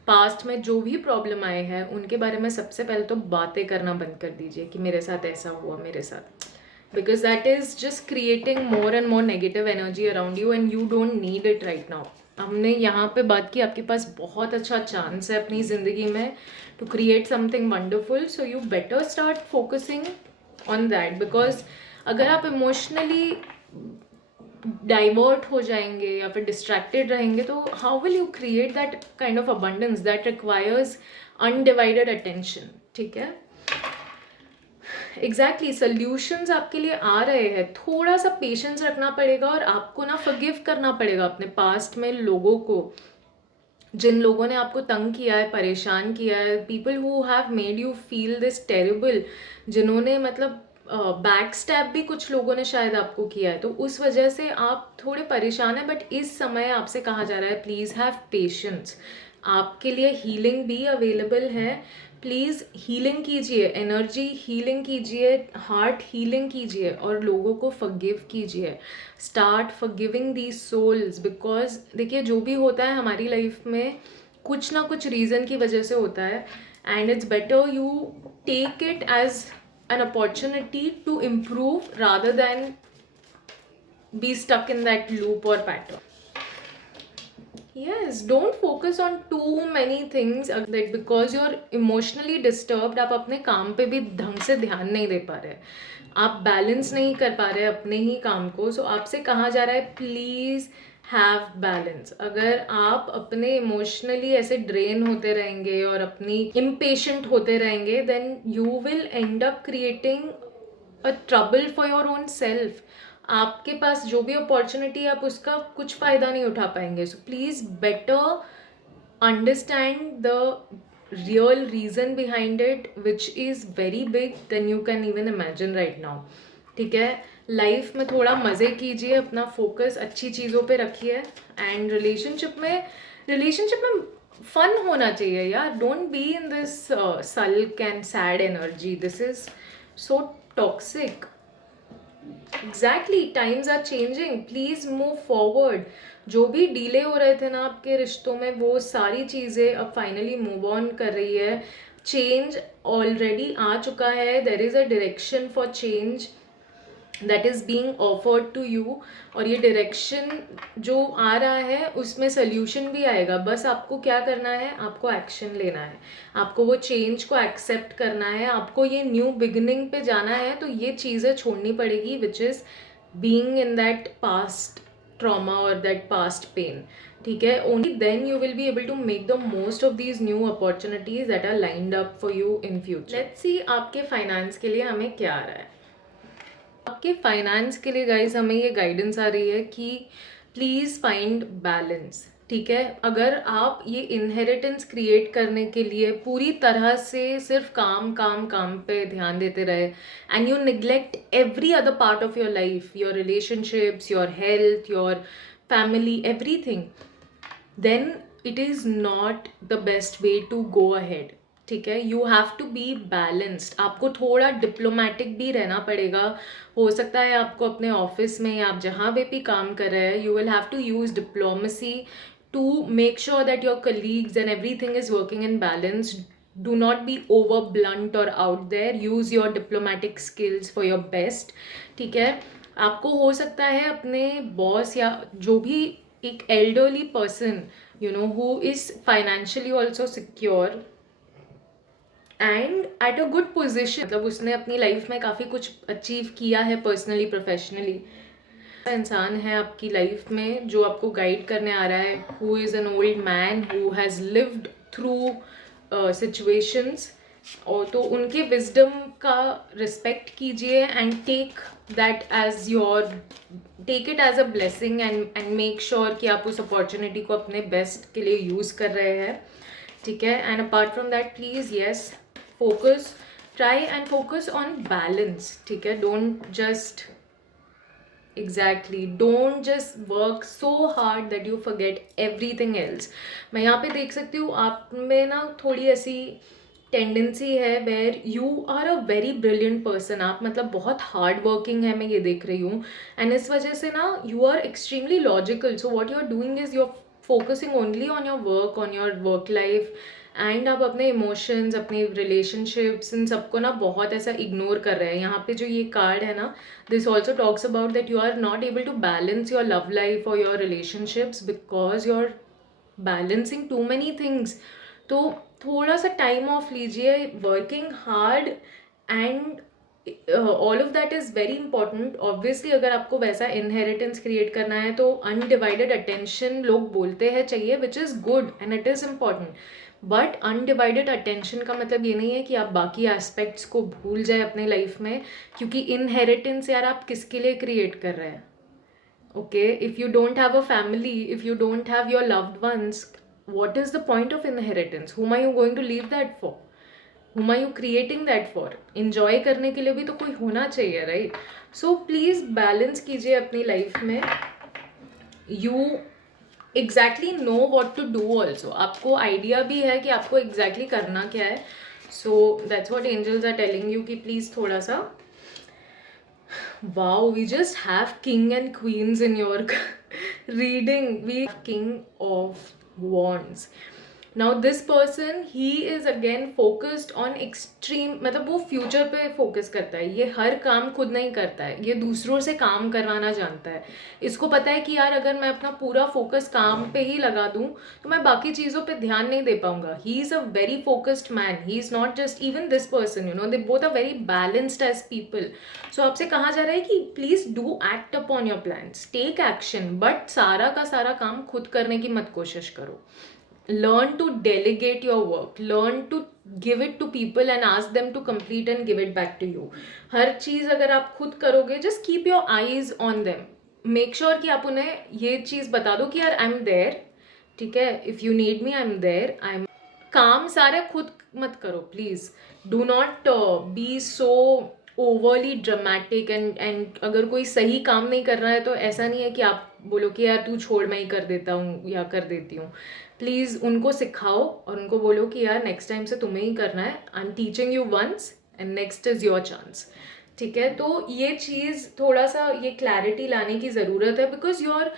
पास्ट में जो भी प्रॉब्लम आए हैं, उनके बारे में सबसे पहले तो बातें करना बंद कर दीजिए कि मेरे साथ ऐसा हुआ, मेरे साथ. Because that is just creating more and more negative energy around you and you don't need it right now. हमने यहाँ पे बात की, आपके पास बहुत अच्छा चांस है अपनी ज़िंदगी में to create something wonderful. So you better start focusing on that. Because अगर आप इमोशनली डाइवर्ट हो जाएंगे या फिर डिस्ट्रैक्टेड रहेंगे, तो how will you create that kind of abundance that requires undivided attention, ठीक है. एग्जैक्टली, सॉल्यूशंस आपके लिए आ रहे हैं. थोड़ा सा पेशेंस रखना पड़ेगा और आपको ना फॉरगिव करना पड़ेगा अपने पास्ट में लोगों को, जिन लोगों ने आपको तंग किया है, परेशान किया है. People who have made you feel this terrible, जिन्होंने मतलब बैक स्टैप भी कुछ लोगों ने शायद आपको किया है, तो उस वजह से आप थोड़े परेशान हैं. बट इस समय आपसे कहा जा रहा है प्लीज़ हैव पेशेंस. आपके लिए हीलिंग भी अवेलेबल है. प्लीज़ हीलिंग कीजिए, एनर्जी हीलिंग कीजिए, हार्ट हीलिंग कीजिए और लोगों को फॉरगिव कीजिए. Start forgiving these souls. Because देखिए, जो भी होता है हमारी लाइफ में कुछ ना कुछ रीज़न की वजह से होता है. And it's better you take it as an opportunity to improve rather than be stuck in that loop or pattern. Yes, don't focus on too many things that because you're emotionally disturbed आप अपने काम पे भी ढंग से ध्यान नहीं दे पा रहे, आप बैलेंस नहीं कर पा रहे अपने ही काम को. सो आपसे कहा जा रहा है प्लीज़ हैव बैलेंस. अगर आप अपने इमोशनली ऐसे ड्रेन होते रहेंगे और अपनी इम्पेशेंट होते रहेंगे then you will end up creating a trouble for your own self. आपके पास जो भी अपॉर्चुनिटी है आप उसका कुछ फ़ायदा नहीं उठा पाएंगे. So please better understand the real reason behind it which is very big then you can even imagine right now. ठीक है, लाइफ में थोड़ा मज़े कीजिए, अपना फोकस अच्छी चीज़ों पे रखिए. एंड रिलेशनशिप में फन होना चाहिए यार. Don't be in this sulk and sad energy. This is so toxic. Exactly, times are changing, please move forward. जो भी डिले हो रहे थे ना आपके रिश्तों में वो सारी चीज़ें अब फाइनली मूव ऑन कर रही है. चेंज ऑलरेडी आ चुका है. There is a direction for change that is being offered to you. और ये डायरेक्शन जो आ रहा है उसमें सोल्यूशन भी आएगा. बस आपको क्या करना है, आपको एक्शन लेना है, आपको वो चेंज को एक्सेप्ट करना है, आपको ये न्यू बिगिनिंग पे जाना है. तो ये चीज़ें छोड़नी पड़ेगी which is being in that past trauma और दैट पास्ट पेन. ठीक है, only then you will be able to make the most of these new opportunities that are lined up for you in future. Let's see आपके फाइनेंस के लिए हमें क्या आ रहा है. आपके फाइनेंस के लिए गाइस हमें ये गाइडेंस आ रही है कि प्लीज़ फाइंड बैलेंस. ठीक है, अगर आप ये इनहेरिटेंस क्रिएट करने के लिए पूरी तरह से सिर्फ काम काम काम पे ध्यान देते रहे and you neglect every other part of your life, your relationships, your health, your family, everything, then it is not the best way to go ahead. ठीक है, you have to be balanced. आपको थोड़ा डिप्लोमेटिक भी रहना पड़ेगा. हो सकता है आपको अपने ऑफिस में या आप जहाँ भी काम कर रहे हैं you will have to use diplomacy to make sure that your colleagues and everything is working in balance. Do not be over blunt or out there. Use your diplomatic skills for your best. ठीक है, आपको हो सकता है अपने बॉस या जो भी एक elderly person you know who is financially also secure and at a good position, मतलब उसने अपनी लाइफ में काफ़ी कुछ अचीव किया है पर्सनली प्रोफेशनली, इंसान है आपकी लाइफ में जो आपको गाइड करने आ रहा है, who is an old man who has lived through situations. और तो उनके विजडम का रिस्पेक्ट कीजिए and take it as a blessing and make sure कि आप उस अपॉर्चुनिटी को अपने बेस्ट के लिए यूज़ कर रहे हैं. ठीक है, and apart from that please yes focus, try and focus on balance. ठीक है, don't just work so hard that you forget everything else. मैं यहाँ पे देख सकती हूँ आप में ना थोड़ी ऐसी टेंडेंसी है where you are a very brilliant person. आप मतलब बहुत हार्ड वर्किंग है, मैं ये देख रही हूँ. एंड इस वजह से ना you are extremely logical. So what you are doing is you are focusing only on your work life and आप अपने इमोशंस, अपने रिलेशनशिप्स, इन सबको ना बहुत ऐसा इग्नोर कर रहे हैं. यहाँ पे जो ये कार्ड है ना, this also talks about that you are not able to balance your love life और your relationships because you are balancing too many things. तो थोड़ा सा टाइम ऑफ लीजिए. Working hard and all of that is very important. Obviously अगर आपको वैसा इनहेरिटेंस क्रिएट करना है तो अनडिवाइडेड अटेंशन लोग बोलते हैं चाहिए, which is good and it is important. But undivided attention का मतलब ये नहीं है कि आप बाकी एस्पेक्ट्स को भूल जाए अपने लाइफ में, क्योंकि इनहेरिटेंस यार आप किसके लिए क्रिएट कर रहे हैं. Okay, if you don't have a family, if you don't have your loved ones, what is the point of inheritance? Whom are you going to leave that for? Whom are you creating that for? Enjoy करने के लिए भी तो कोई होना चाहिए, right? So please balance कीजिए अपनी लाइफ में. You exactly know what to do also. आपको आइडिया भी है कि आपको exactly करना क्या है. So that's what angels are telling you कि please थोड़ा सा. Wow, we just have king and queens in your reading. We have king of wands. Now this person he is again focused on extreme, मतलब वो फ्यूचर पे फोकस करता है, ये हर काम खुद नहीं करता है, ये दूसरों से काम करवाना जानता है। इसको पता है कि यार अगर मैं अपना पूरा फोकस काम पे ही लगा दूं तो मैं बाकी चीज़ों पे ध्यान नहीं दे पाऊंगा। He is a very focused man, he is not just, even this person, you know, they both are very balanced as people. So आपसे कहा जा रहा है कि please do act upon your plans, take action, but सारा का सारा काम खुद करने की मत कोशिश करो। learn to delegate your work, learn to give it to people and ask them to complete and give it back to you. हर चीज़ अगर आप खुद करोगे, just keep your eyes on them, make sure कि आप उन्हें ये चीज़ बता दो कि यार आई एम देयर, ठीक है, if you need me I am there, I am. काम सारे खुद मत करो please, do not be so overly dramatic and अगर कोई सही काम नहीं कर रहा है तो ऐसा नहीं है कि आप बोलो कि यार तू छोड़ मैं ही कर देता हूँ या कर देती हूँ। प्लीज़ उनको सिखाओ और उनको बोलो कि यार नेक्स्ट टाइम से तुम्हें ही करना है, I am teaching you once and next is your chance, ठीक है। तो ये चीज़ थोड़ा सा ये क्लैरिटी लाने की ज़रूरत है, because you are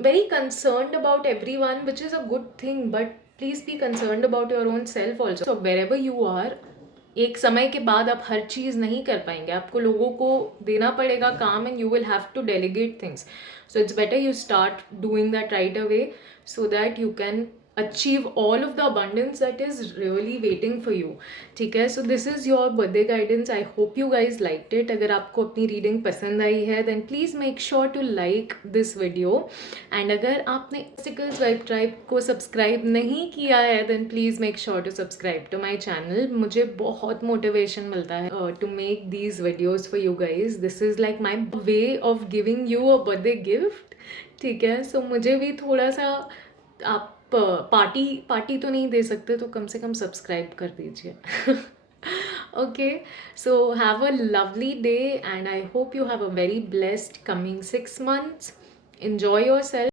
very concerned about every one, which is a good thing, but please be concerned about your own self also. So wherever you are, एक समय के बाद आप हर चीज़ नहीं कर पाएंगे, आपको लोगों को देना पड़ेगा काम and you will have to delegate things. So it's better you start doing that right away so that you can achieve all of the abundance that is really waiting for you, ठीक है। so this is your birthday guidance, I hope you guys liked it। अगर आपको अपनी रीडिंग पसंद आई है then please make sure to like this video, and अगर आपने Mysticals Vibe Tribe को सब्सक्राइब नहीं किया है then please make sure to subscribe to my channel। मुझे बहुत मोटिवेशन मिलता है to make these videos for you guys, this is like my way of giving you a birthday gift, ठीक है। सो मुझे भी थोड़ा सा आप पार्टी तो नहीं दे सकते तो कम से कम सब्सक्राइब कर दीजिए। Okay, so have a lovely day and I hope you have a very blessed coming 6 months, enjoy yourself।